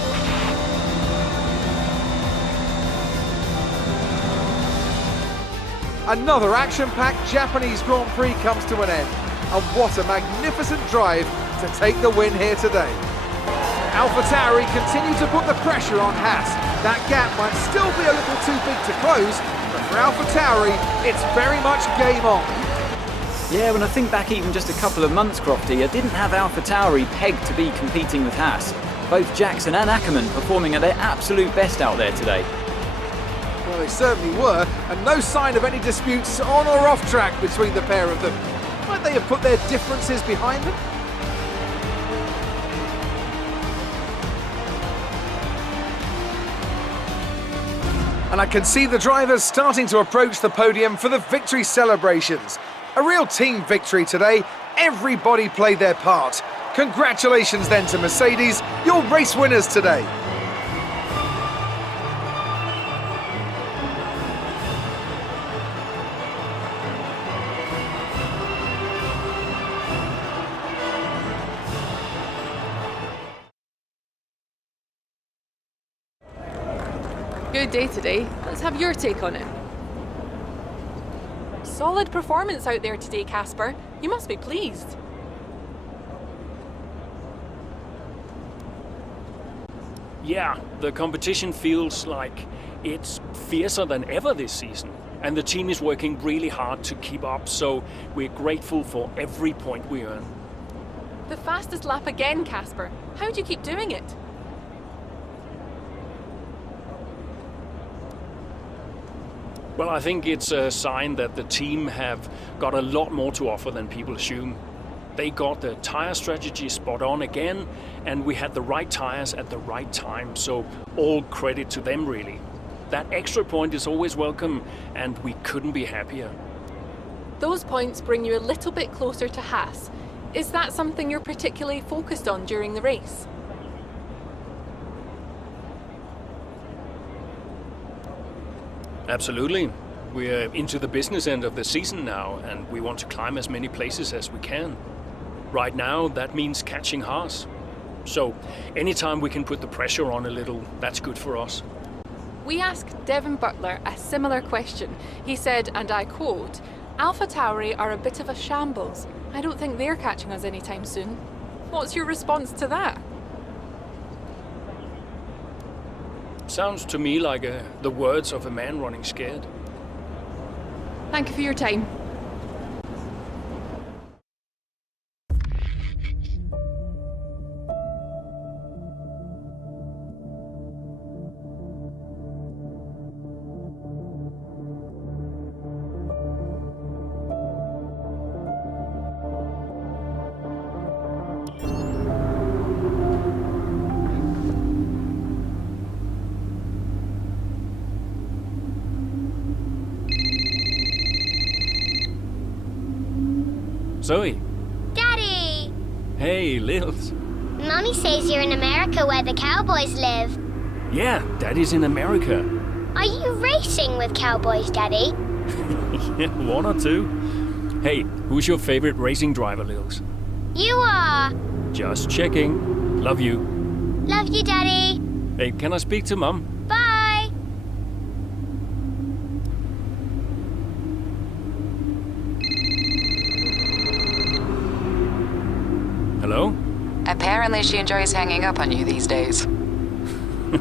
Another action-packed Japanese Grand Prix comes to an end. And what a magnificent drive to take the win here today. AlphaTauri continue to put the pressure on Haas. That gap might still be a little too big to close, but for AlphaTauri, it's very much game on. Yeah, when I think back even just a couple of months, Crofty, I didn't have AlphaTauri pegged to be competing with Haas. Both Jackson and Ackerman performing at their absolute best out there today. Well, they certainly were, and no sign of any disputes on or off track between the pair of them. Might they have put their differences behind them? And I can see the drivers starting to approach the podium for the victory celebrations. A real team victory today. Everybody played their part. Congratulations then to Mercedes, your race winners today. Good day today. Let's have your take on it. Solid performance out there today, Casper. You must be pleased. Yeah, the competition feels like it's fiercer than ever this season. And the team is working really hard to keep up, so we're grateful for every point we earn. The fastest lap again, Casper. How do you keep doing it? Well, I think it's a sign that the team have got a lot more to offer than people assume. They got the tire strategy spot on again, and we had the right tires at the right time, so all credit to them really. That extra point is always welcome, and we couldn't be happier. Those points bring you a little bit closer to Haas. Is that something you're particularly focused on during the race? Absolutely. We're into the business end of the season now, and we want to climb as many places as we can. Right now, that means catching Haas. So, anytime we can put the pressure on a little, that's good for us. We asked Devin Butler a similar question. He said, and I quote, "AlphaTauri are a bit of a shambles. I don't think they're catching us anytime soon." What's your response to that? Sounds to me like the words of a man running scared. Thank you for your time. Zoe. Daddy! Hey, Lils. Mummy says you're in America where the cowboys live. Yeah, Daddy's in America. Are you racing with cowboys, Daddy? One or two. Hey, who's your favorite racing driver, Lils? You are. Just checking. Love you. Love you, Daddy. Hey, can I speak to Mum? Bye. Hello? Apparently she enjoys hanging up on you these days.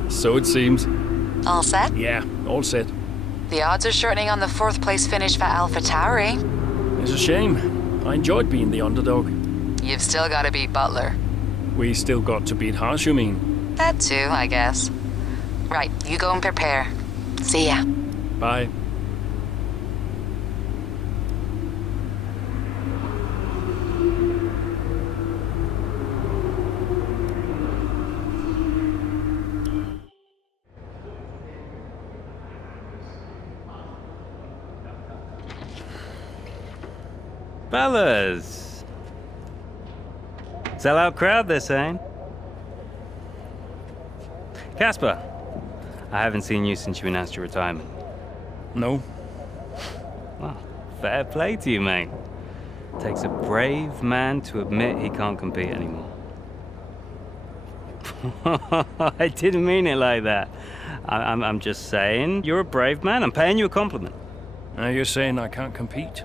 So it seems. All set? Yeah, all set. The odds are shortening on the 4th place finish for AlphaTauri. It's a shame. I enjoyed being the underdog. You've still got to beat Butler. We still got to beat Haas, you mean? That too, I guess. Right, you go and prepare. See ya. Bye. Fellas! Sell-out crowd, they're saying. Casper, I haven't seen you since you announced your retirement. No. Well, fair play to you, mate. Takes a brave man to admit he can't compete anymore. I didn't mean it like that. I'm just saying, you're a brave man. I'm paying you a compliment. Now you're saying I can't compete?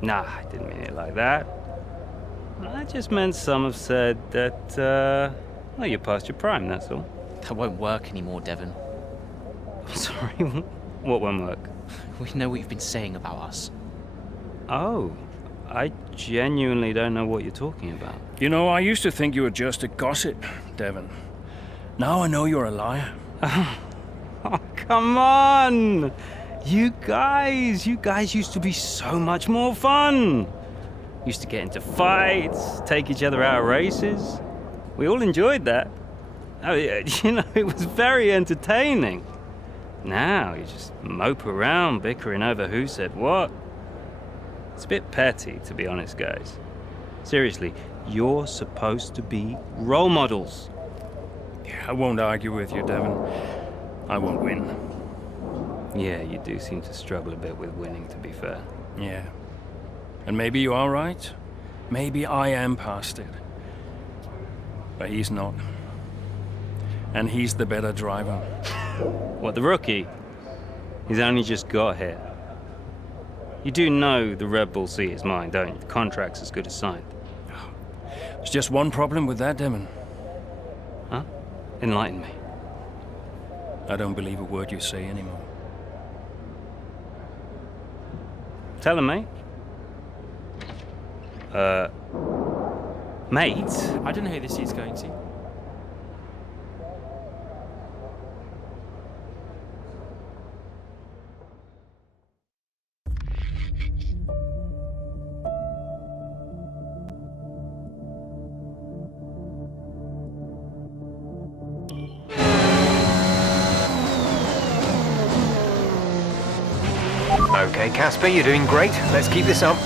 Nah, I didn't mean it like that. I just meant some have said that, well, you're past your prime, that's all. That won't work anymore, Devon. Sorry, what won't work? We know what you've been saying about us. Oh, I genuinely don't know what you're talking about. You know, I used to think you were just a gossip, Devon. Now I know you're a liar. Oh, come on! You guys used to be so much more fun. Used to get into fights, take each other out of races. We all enjoyed that. Oh, you know, it was very entertaining. Now you just mope around bickering over who said what. It's a bit petty, to be honest, guys. Seriously, you're supposed to be role models. I won't argue with you, Devon. I won't win. Yeah, you do seem to struggle a bit with winning, to be fair. Yeah. And maybe you are right. Maybe I am past it. But he's not. And he's the better driver. What, the rookie? He's only just got here. You do know the Red Bull seat is mine, don't you? The contract's as good as signed. There's just one problem with that, Devon. Huh? Enlighten me. I don't believe a word you say anymore. Tell him, mate. Mate? I don't know who this is going to. Okay, Casper, you're doing great. Let's keep this up.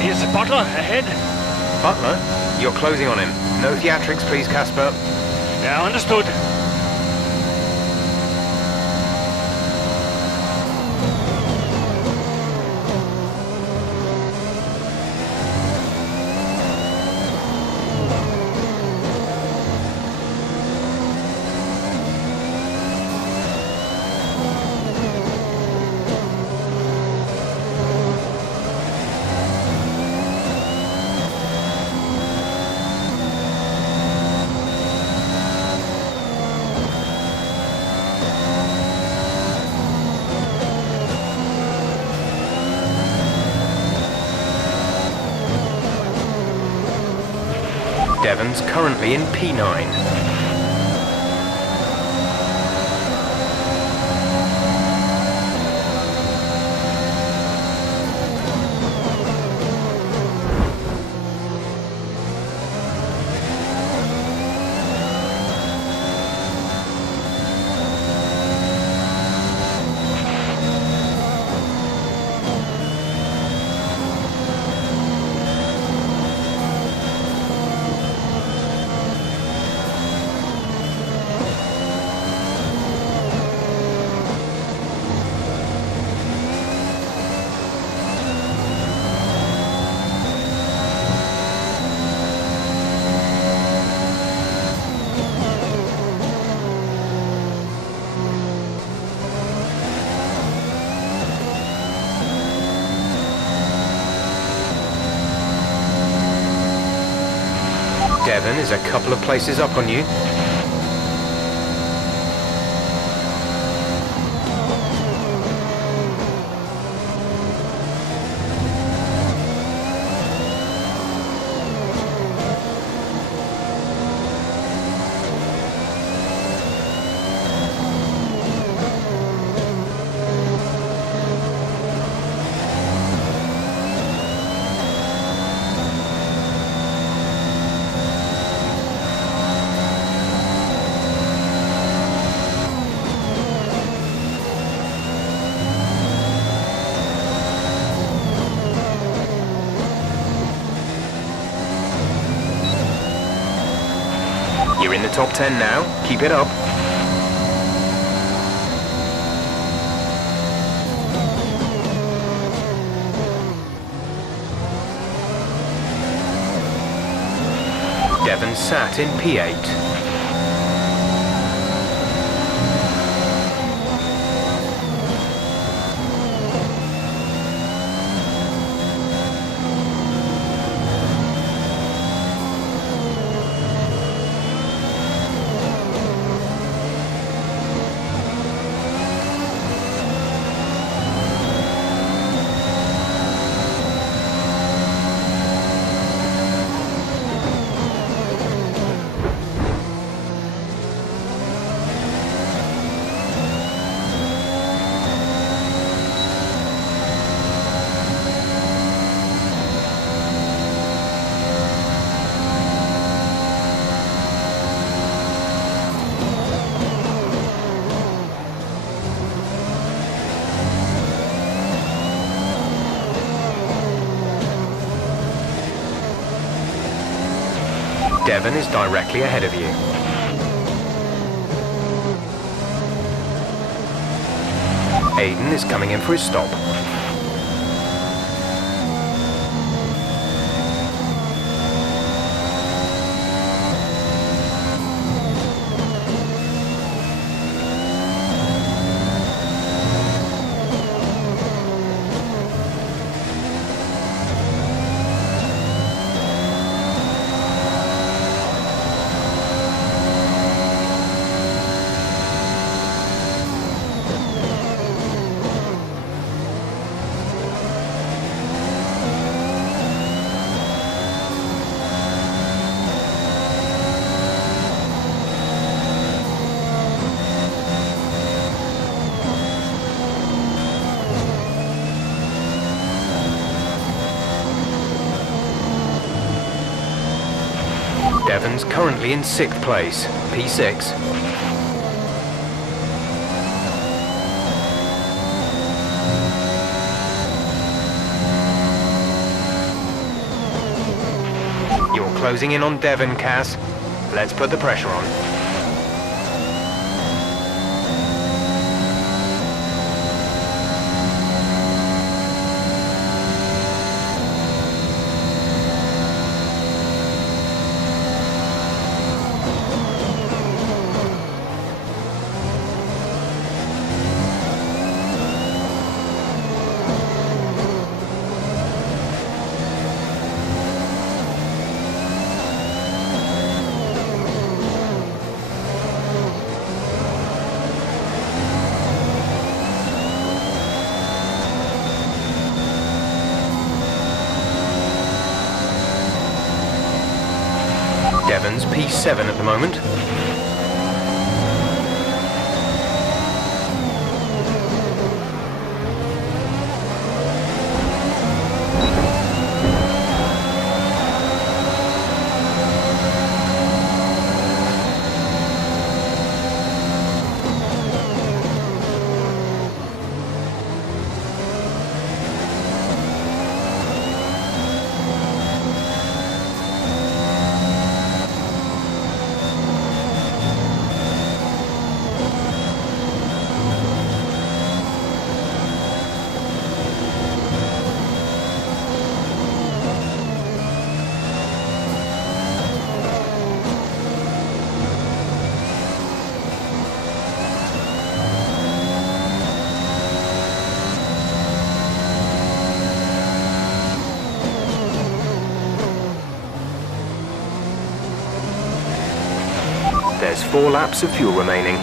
Here's Butler ahead. Butler, you're closing on him. No theatrics, please, Casper. Yeah, understood. Devon's currently in P9. Devon is a couple of places up on you. You're in the top 10 now. Keep it up. Devon sat in P8. Devon is directly ahead of you. Aiden is coming in for his stop. Devon's currently in 6th place, P6. You're closing in on Devon, Cass. Let's put the pressure on. Devon's P7 at the moment. There's 4 laps of fuel remaining.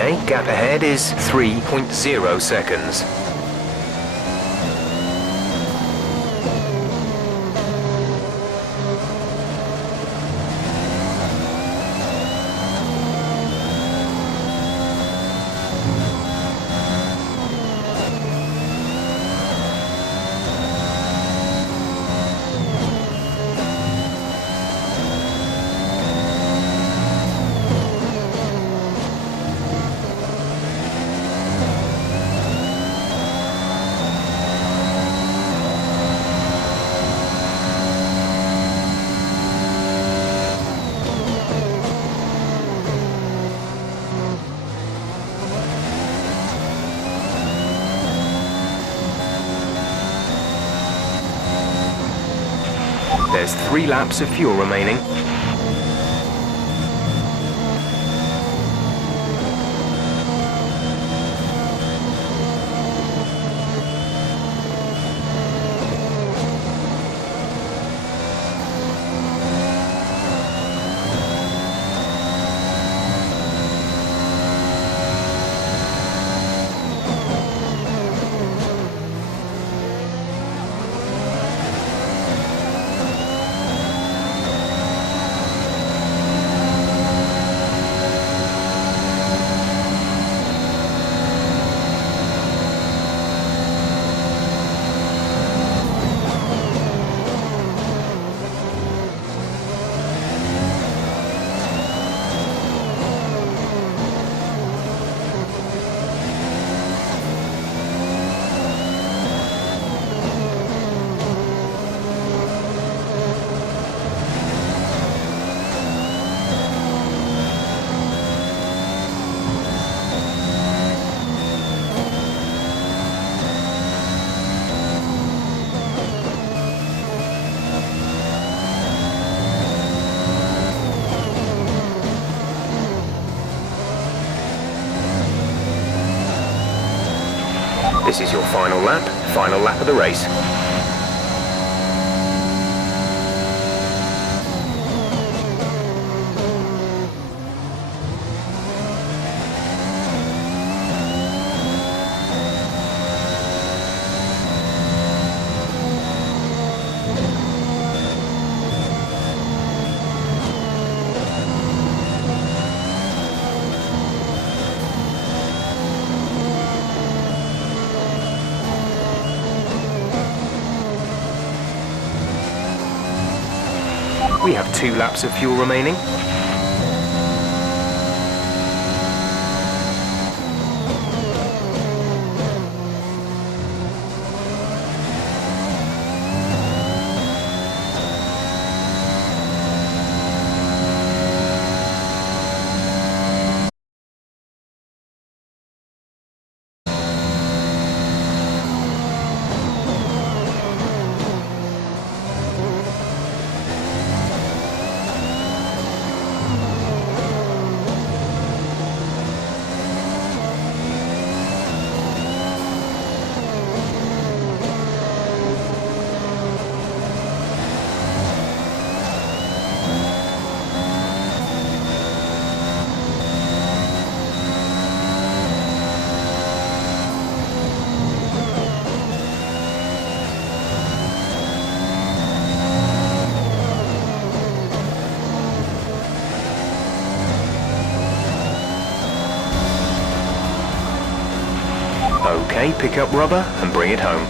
Okay, gap ahead is 3.0 seconds. There's 3 laps of fuel remaining. This is your final lap of the race. We have 2 laps of fuel remaining. Okay, pick up rubber and bring it home.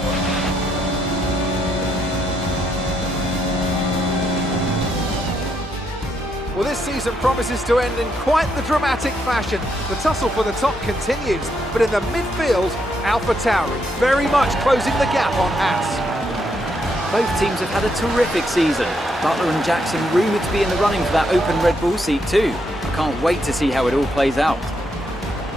Well, this season promises to end in quite the dramatic fashion. The tussle for the top continues, but in the midfield, AlphaTauri very much closing the gap on Haas. Both teams have had a terrific season. Butler and Jackson rumoured to be in the running for that open Red Bull seat too. I can't wait to see how it all plays out.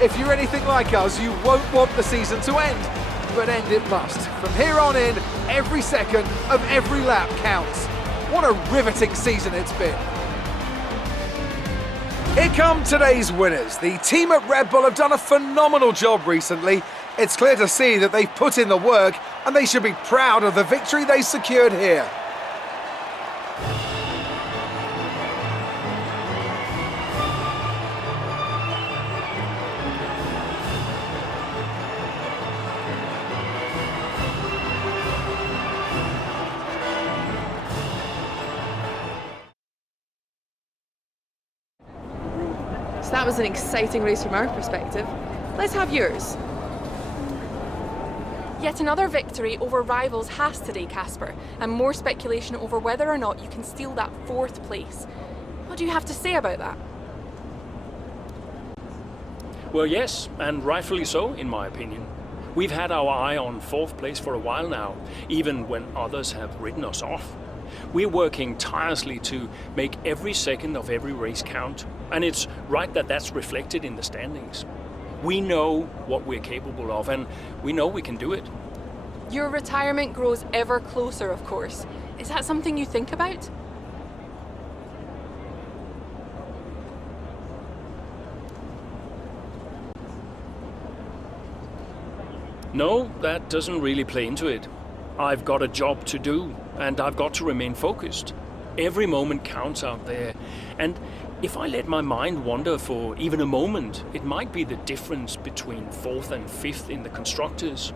If you're anything like us, you won't want the season to end, but end it must. From here on in, every second of every lap counts. What a riveting season it's been. Here come today's winners. The team at Red Bull have done a phenomenal job recently. It's clear to see that they've put in the work, and they should be proud of the victory they secured here. that was an exciting race from our perspective. Let's have yours. Yet another victory over rivals Haas today, Casper, and more speculation over whether or not you can steal that 4th place. What do you have to say about that? Well, yes, and rightfully so, in my opinion. We've had our eye on 4th place for a while now, even when others have ridden us off. We're working tirelessly to make every second of every race count, and it's right that that's reflected in the standings. We know what we're capable of, and we know we can do it. Your retirement grows ever closer, of course. Is that something you think about? No, that doesn't really play into it. I've got a job to do, and I've got to remain focused. Every moment counts out there, and if I let my mind wander for even a moment, it might be the difference between 4th and 5th in the Constructors.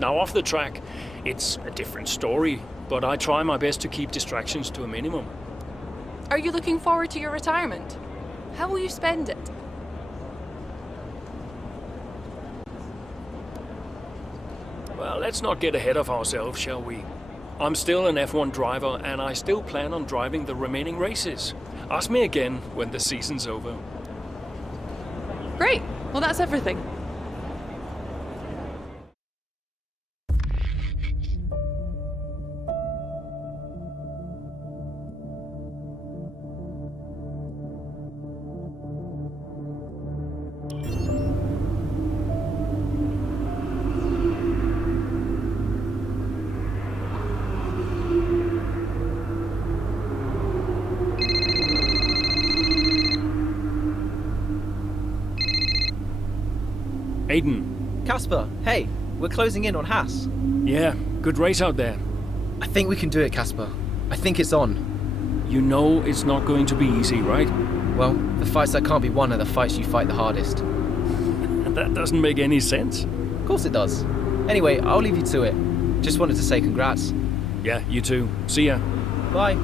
Now off the track, it's a different story, but I try my best to keep distractions to a minimum. Are you looking forward to your retirement? How will you spend it? Well, let's not get ahead of ourselves, shall we? I'm still an F1 driver, and I still plan on driving the remaining races. Ask me again when the season's over. Great. Well, that's everything. Aiden. Casper, hey, we're closing in on Haas. Yeah, good race out there. I think we can do it, Casper. I think it's on. You know it's not going to be easy, right? Well, the fights that can't be won are the fights you fight the hardest. That doesn't make any sense. Of course it does. Anyway, I'll leave you to it. Just wanted to say congrats. Yeah, you too. See ya. Bye.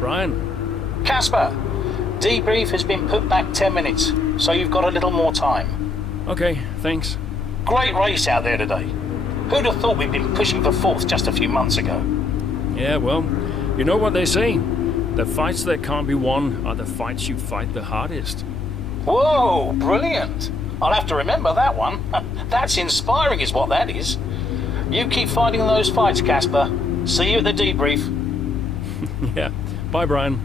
Brian. Casper, debrief has been put back 10 minutes, so you've got a little more time. Okay, thanks. Great race out there today. Who'd have thought we'd been pushing for 4th just a few months ago? Yeah, well, you know what they say. The fights that can't be won are the fights you fight the hardest. Whoa, brilliant. I'll have to remember that one. That's inspiring is what that is. You keep fighting those fights, Casper. See you at the debrief. Yeah. Bye, Brian.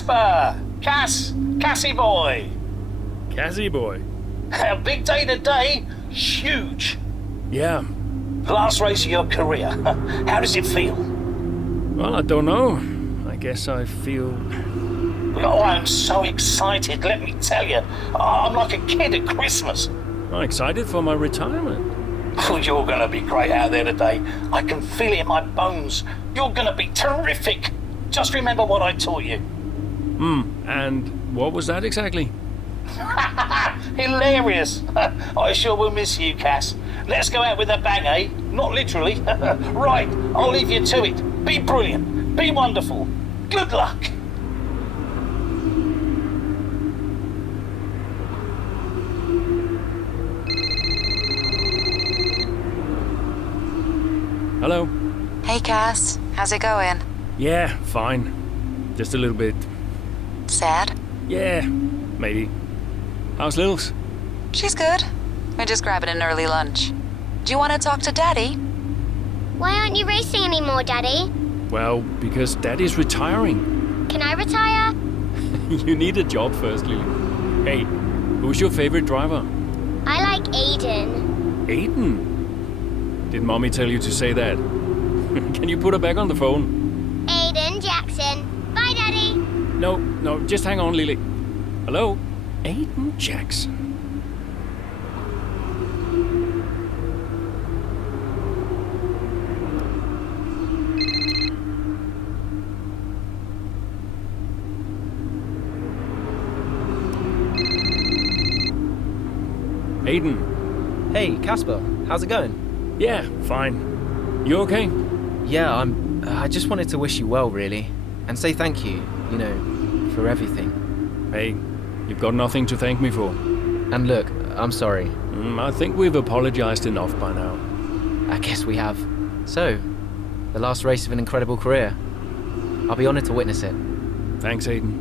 Casper! Cassie boy! Cassie boy. A big day today. Huge. Yeah. Last race of your career. How does it feel? Well, I don't know. I guess I feel... Oh, I'm so excited, let me tell you. I'm like a kid at Christmas. I'm excited for my retirement. Oh, you're going to be great out there today. I can feel it in my bones. You're going to be terrific. Just remember what I taught you. And what was that exactly? Hilarious. I sure will miss you, Cass. Let's go out with a bang, eh? Not literally. Right, I'll leave you to it. Be brilliant. Be wonderful. Good luck. Hello? Hey, Cass. How's it going? Yeah, fine. Just a little bit... Sad? Yeah, maybe. How's Lils? She's good. We're just grabbing an early lunch. Do you want to talk to Daddy? Why aren't you racing anymore, Daddy? Well, because Daddy's retiring. Can I retire? You need a job first, Lily. Hey, who's your favorite driver? I like Aiden. Aiden? Did Mommy tell you to say that? Can you put her back on the phone? Aiden Jackson. Bye, Daddy. No, just hang on, Lily. Hello? Aiden Jackson. Aiden. Hey, Casper. How's it going? Yeah, fine. You okay? Yeah, I just wanted to wish you well, really. And say thank you, for everything. Hey, you've got nothing to thank me for. And look, I'm sorry. I think we've apologized enough by now. I guess we have. So, the last race of an incredible career. I'll be honored to witness it. Thanks, Aiden.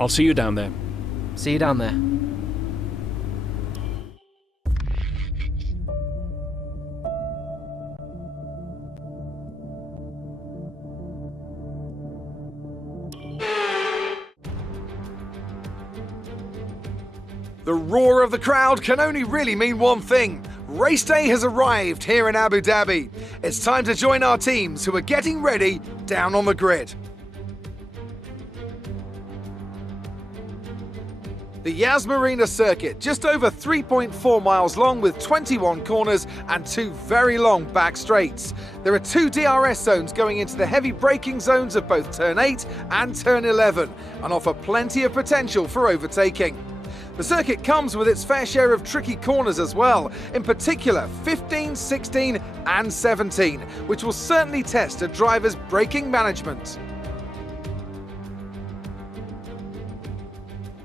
I'll see you down there. See you down there. The roar of the crowd can only really mean one thing. Race day has arrived here in Abu Dhabi. It's time to join our teams who are getting ready down on the grid. The Yas Marina circuit, just over 3.4 miles long with 21 corners and 2 very long back straights. There are 2 DRS zones going into the heavy braking zones of both turn 8 and turn 11 and offer plenty of potential for overtaking. The circuit comes with its fair share of tricky corners as well, in particular 15, 16 and 17, which will certainly test a driver's braking management.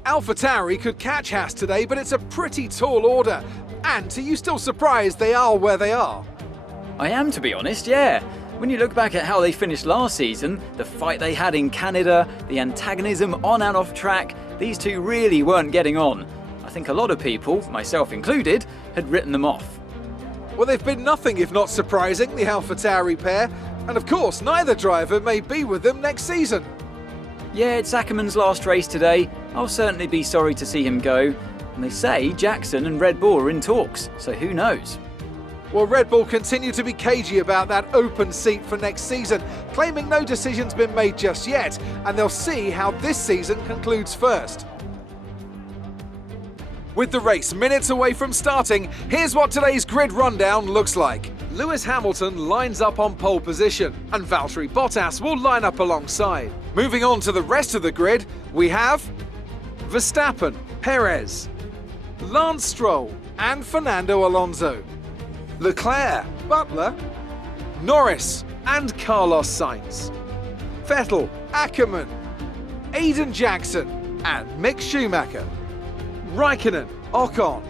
AlphaTauri could catch Haas today, but it's a pretty tall order. And are you still surprised they are where they are? I am, to be honest, yeah. When you look back at how they finished last season, the fight they had in Canada, the antagonism on and off track, these two really weren't getting on. I think a lot of people, myself included, had written them off. Well, they've been nothing if not surprising, the AlphaTauri pair. And of course, neither driver may be with them next season. Yeah, it's Ackerman's last race today. I'll certainly be sorry to see him go. And they say Jackson and Red Bull are in talks, so who knows? Well, Red Bull continue to be cagey about that open seat for next season, claiming no decision's been made just yet, and they'll see how this season concludes first. With the race minutes away from starting, here's what today's grid rundown looks like. Lewis Hamilton lines up on pole position, and Valtteri Bottas will line up alongside. Moving on to the rest of the grid, we have Verstappen, Perez, Lance Stroll, and Fernando Alonso. Leclerc, Butler, Norris and Carlos Sainz, Vettel, Ackerman, Aiden Jackson and Mick Schumacher, Raikkonen, Ocon,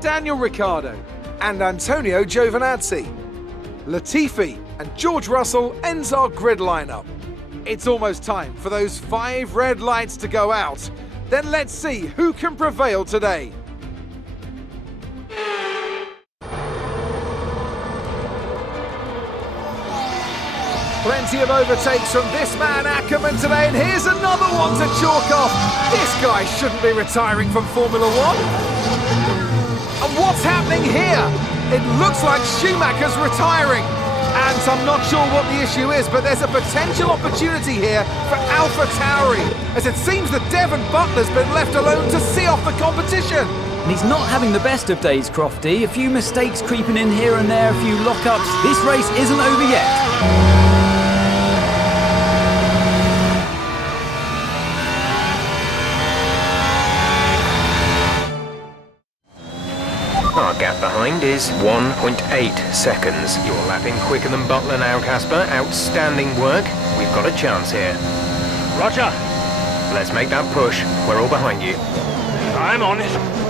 Daniel Ricciardo and Antonio Giovinazzi. Latifi and George Russell ends our grid lineup. It's almost time for those 5 red lights to go out. Then let's see who can prevail today. Plenty of overtakes from this man Ackerman today, and here's another one to chalk off. This guy shouldn't be retiring from Formula One. And what's happening here? It looks like Schumacher's retiring. And I'm not sure what the issue is, but there's a potential opportunity here for AlphaTauri, as it seems that Devon Butler's been left alone to see off the competition. And he's not having the best of days, Crofty. A few mistakes creeping in here and there, a few lockups. This race isn't over yet. Our gap behind is 1.8 seconds. You're lapping quicker than Butler now, Casper. Outstanding work. We've got a chance here. Roger. Let's make that push. We're all behind you. I'm on it.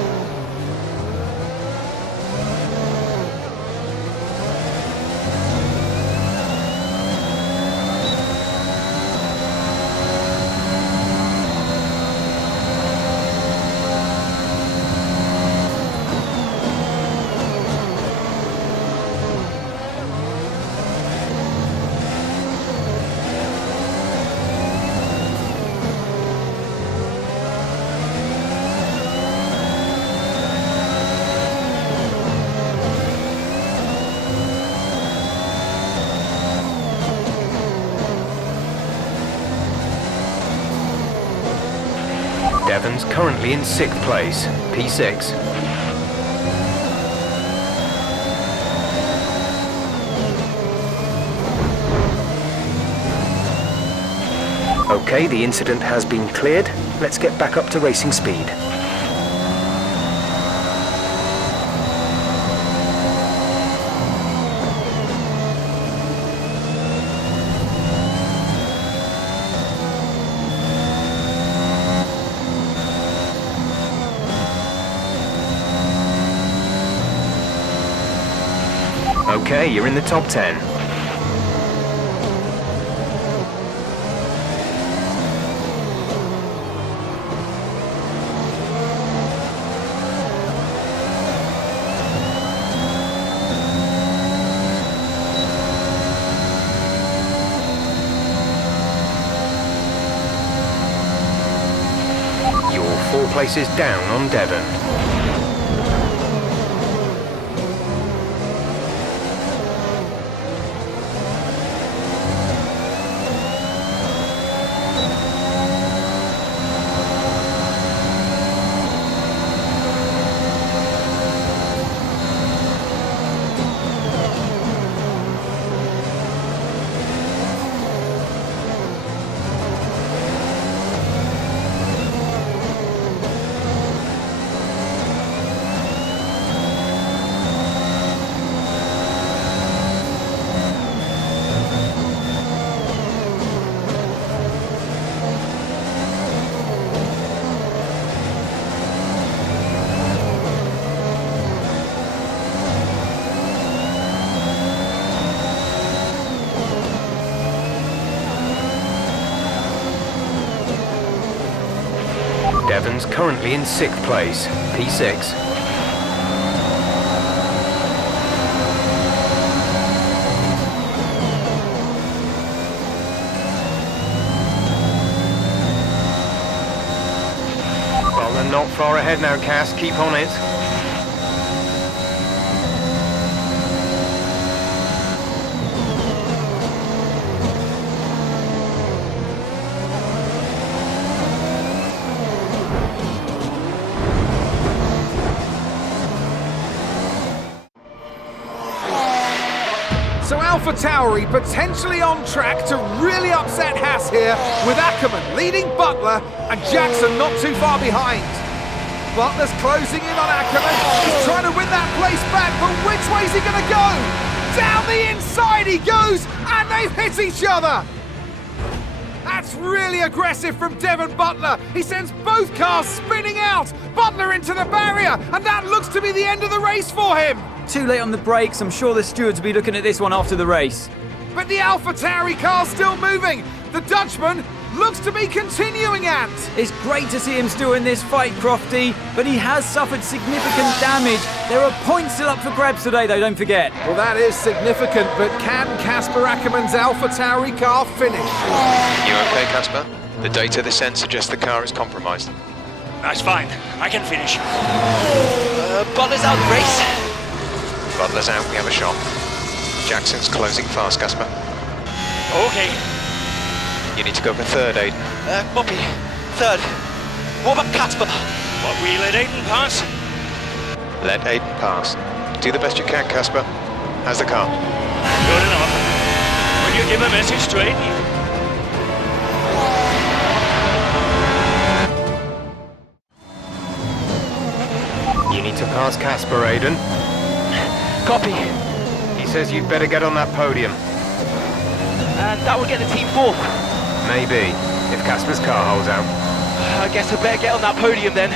Devon's currently in 6th place, P6. Okay, the incident has been cleared. Let's get back up to racing speed. Okay, you're in the top 10. You're 4 places down on Devon. Devon's currently in 6th place, P6. Well, they're not far ahead now, Cass. Keep on it. So AlphaTauri potentially on track to really upset Haas here, with Ackerman leading Butler and Jackson not too far behind. Butler's closing in on Ackerman. He's trying to win that place back, but which way's he going to go? Down the inside he goes, and they've hit each other. That's really aggressive from Devon Butler. He sends both cars spinning out. Butler into the barrier, and that looks to be the end of the race for him. Too late on the brakes. I'm sure the stewards will be looking at this one after the race. But the AlphaTauri car's still moving. The Dutchman looks to be continuing, Ant. It's great to see him still in this fight, Crofty, but he has suffered significant damage. There are points still up for grabs today, though, don't forget. Well, that is significant, but can Casper Ackermann's AlphaTauri car finish? You okay, Casper? The data this end suggests the car is compromised. That's fine. I can finish. Butler's out of the race. Butler's out, we have a shot. Jackson's closing fast, Casper. Okay. You need to go for third, Aiden. Copy. Third. What about Casper? What, we let Aiden pass? Let Aiden pass. Do the best you can, Casper. How's the car? Good enough. Will you give a message to Aiden? You need to pass Casper, Aiden. Copy. He says you'd better get on that podium. And that will get the team fourth. Maybe, if Casper's car holds out. I guess I better get on that podium then.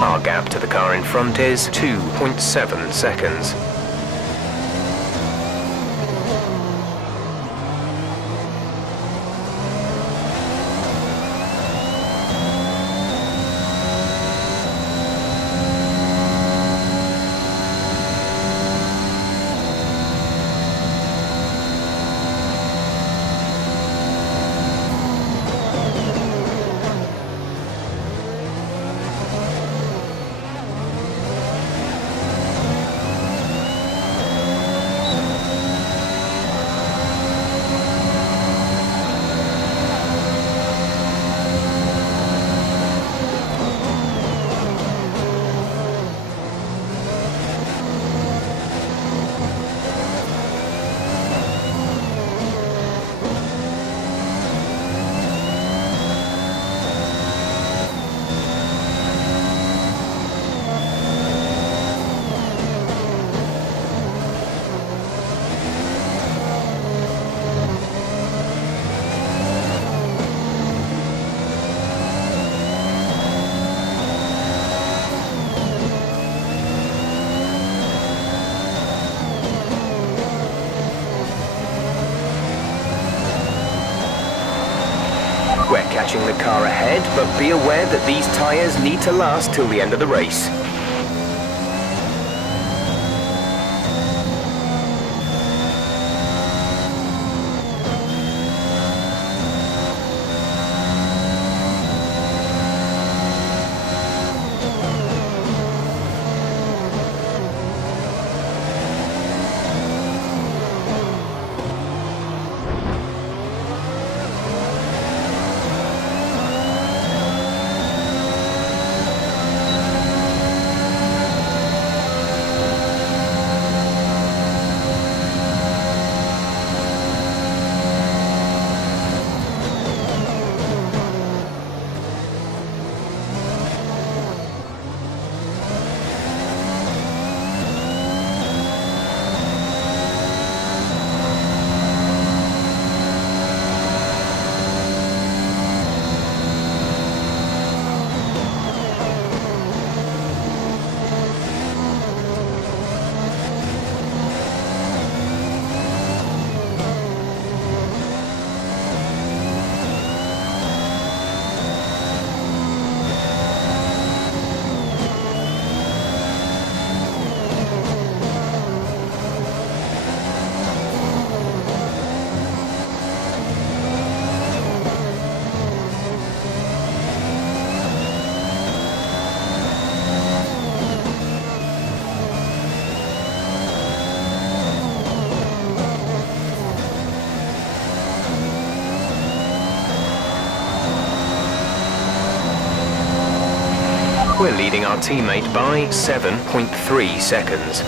Our gap to the car in front is 2.7 seconds. We're catching the car ahead, but be aware that these tyres need to last till the end of the race. We're leading our teammate by 7.3 seconds.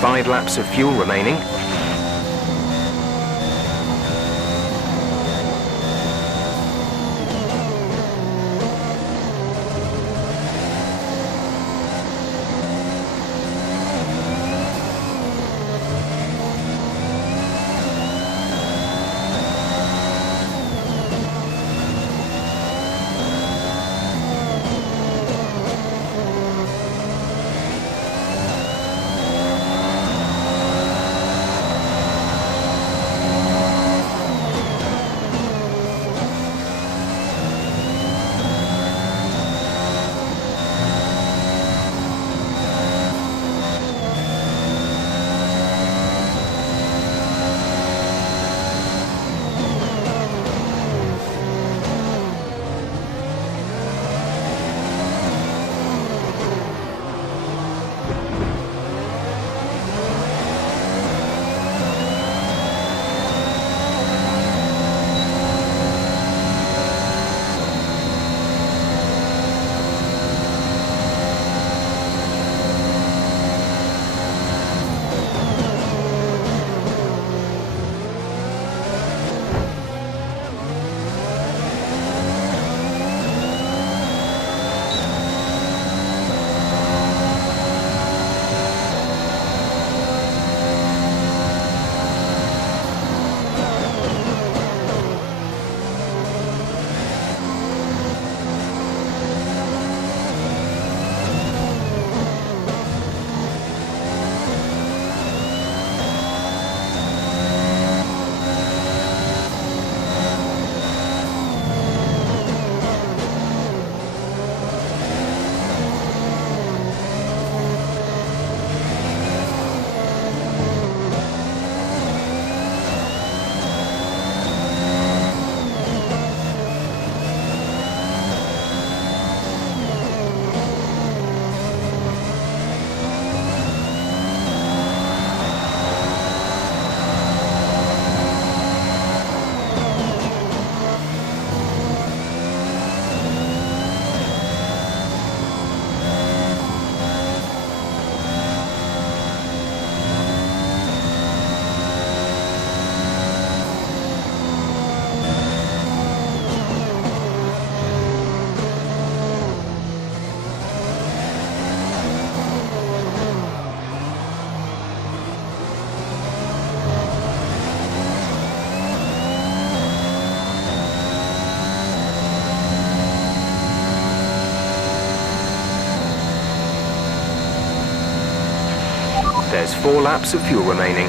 5 laps of fuel remaining. There's 4 laps of fuel remaining.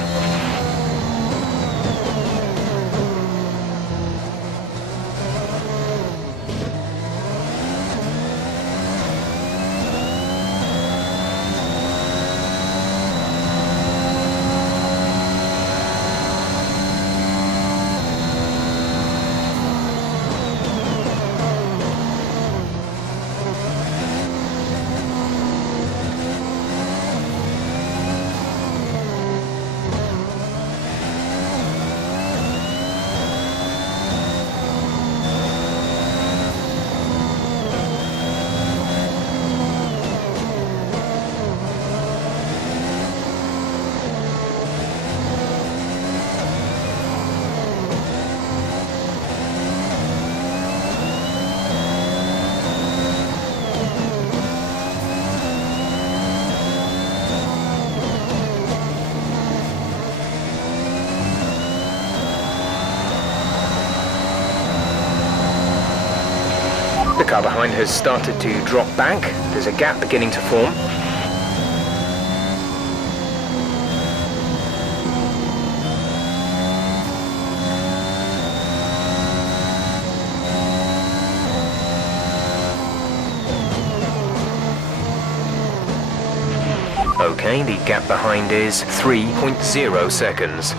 The car behind has started to drop back. There's a gap beginning to form. Okay, the gap behind is 3.0 seconds.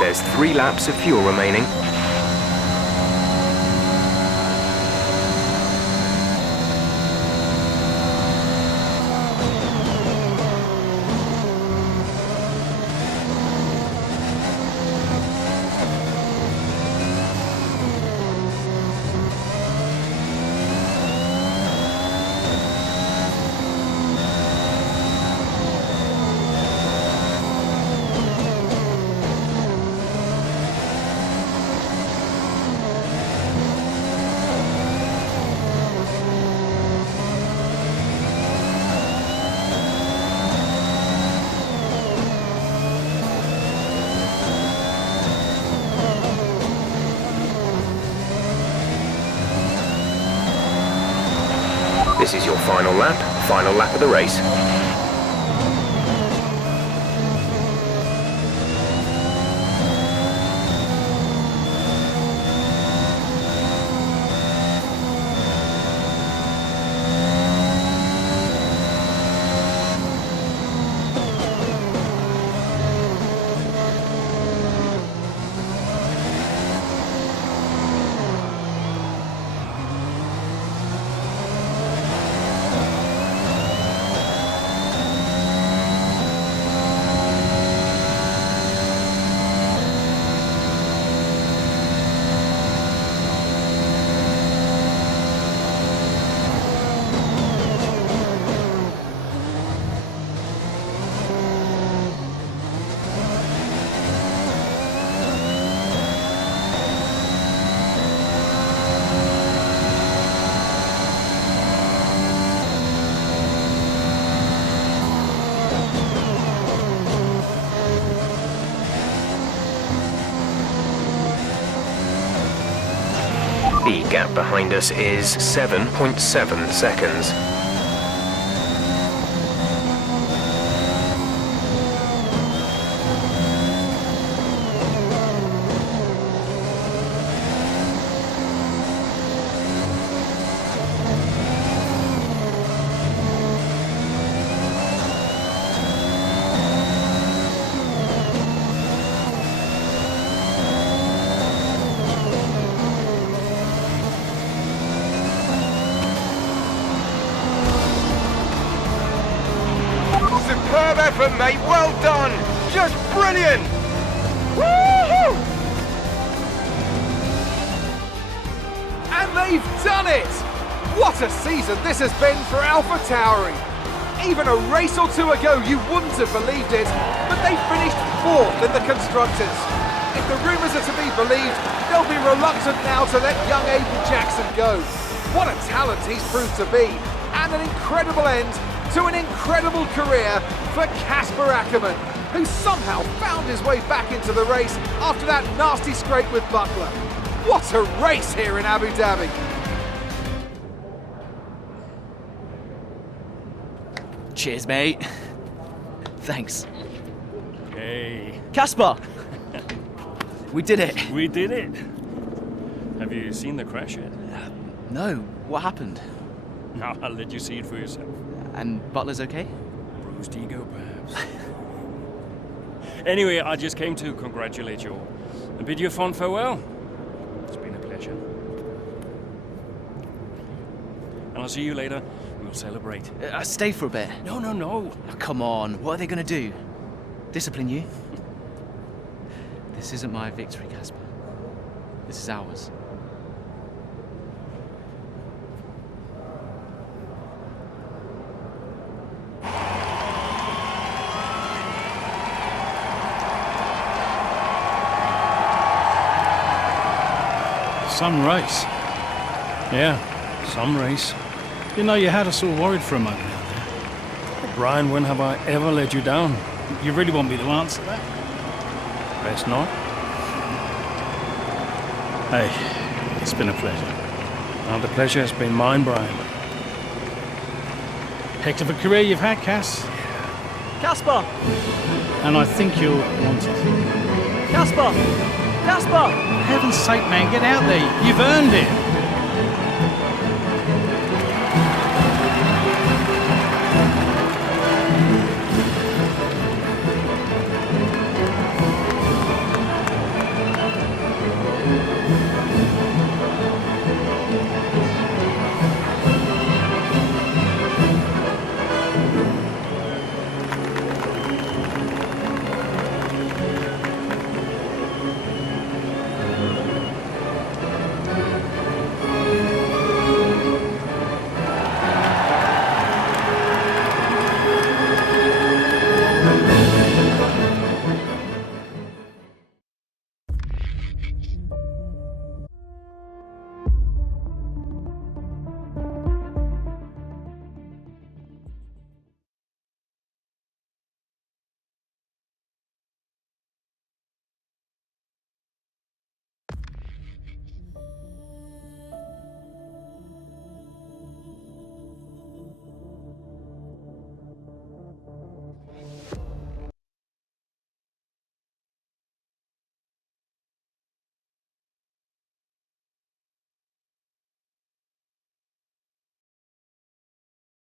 There's 3 3 laps of fuel remaining. This is your final lap of the race. The gap behind us is 7.7 seconds. Superb effort, mate. Well done. Just brilliant. Woo-hoo! And they've done it! What a season this has been for AlphaTauri. Even a race or two ago, you wouldn't have believed it, but they finished 4th in the Constructors. If the rumours are to be believed, they'll be reluctant now to let young Aiden Jackson go. What a talent he's proved to be, and an incredible end to an incredible career for Casper Ackermann, who somehow found his way back into the race after that nasty scrape with Buckler. What a race here in Abu Dhabi. Cheers, mate. Thanks. Hey. Casper! We did it. We did it. Have you seen the crash yet? No. What happened? No, I'll let you see it for yourself. And Butler's okay? Bruised ego, perhaps. Anyway, I just came to congratulate you all and bid you a fond farewell. It's been a pleasure. And I'll see you later. We'll celebrate. Stay for a bit. No. Oh, come on. What are they going to do? Discipline you? This isn't my victory, Casper. This is ours. Some race. Yeah, some race. You know, you had us all worried for a moment out there. Brian, when have I ever let you down? You really want me to answer that? Best not. Hey, it's been a pleasure. And the pleasure has been mine, Brian. Heck of a career you've had, Cass. Casper! And I think you'll want it. Casper! Casper! For heaven's sake, man, get out there. You've earned it. Bye.